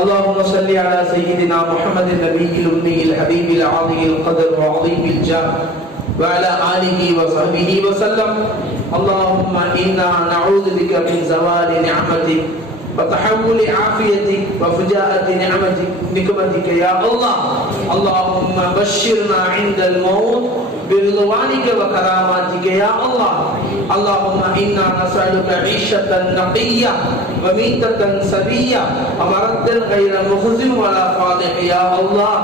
اللهم صل على سيدنا محمد النبي الأمي الحبيب العظيم القدر وعظيم الجاه وعلى آله وصحبه وسلم. اللهم إنا نعوذ بك من زوال نعمتك وتحول عافيتك وفجاءة نقمتك يا الله. اللهم بشرنا عند الموت برضوانك وكراماتك يا الله. اللهم إنا نسألك عيشة نقية وميتة سوية ومردا غير مخزٍ ولا فاضح يا الله.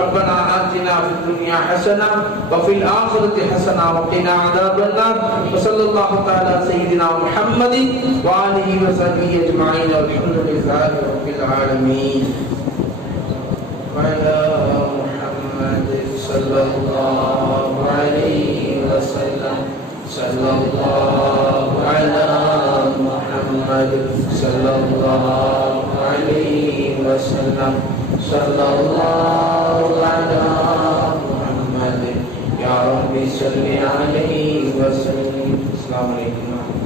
ربنا آتنا في الدنيا حسنة وفي الآخرة حسنة وقنا عذاب النار. وصلى الله تعالى سيدنا محمد وآله وصحبه أجمعين والحمد لله رب العالمين. وعلى محمد صلى الله عليه وسلم. صلى الله على محمد صلى الله عليه وسلم. صلى الله على محمد يا رب صل عليه وسلم. السلام عليكم.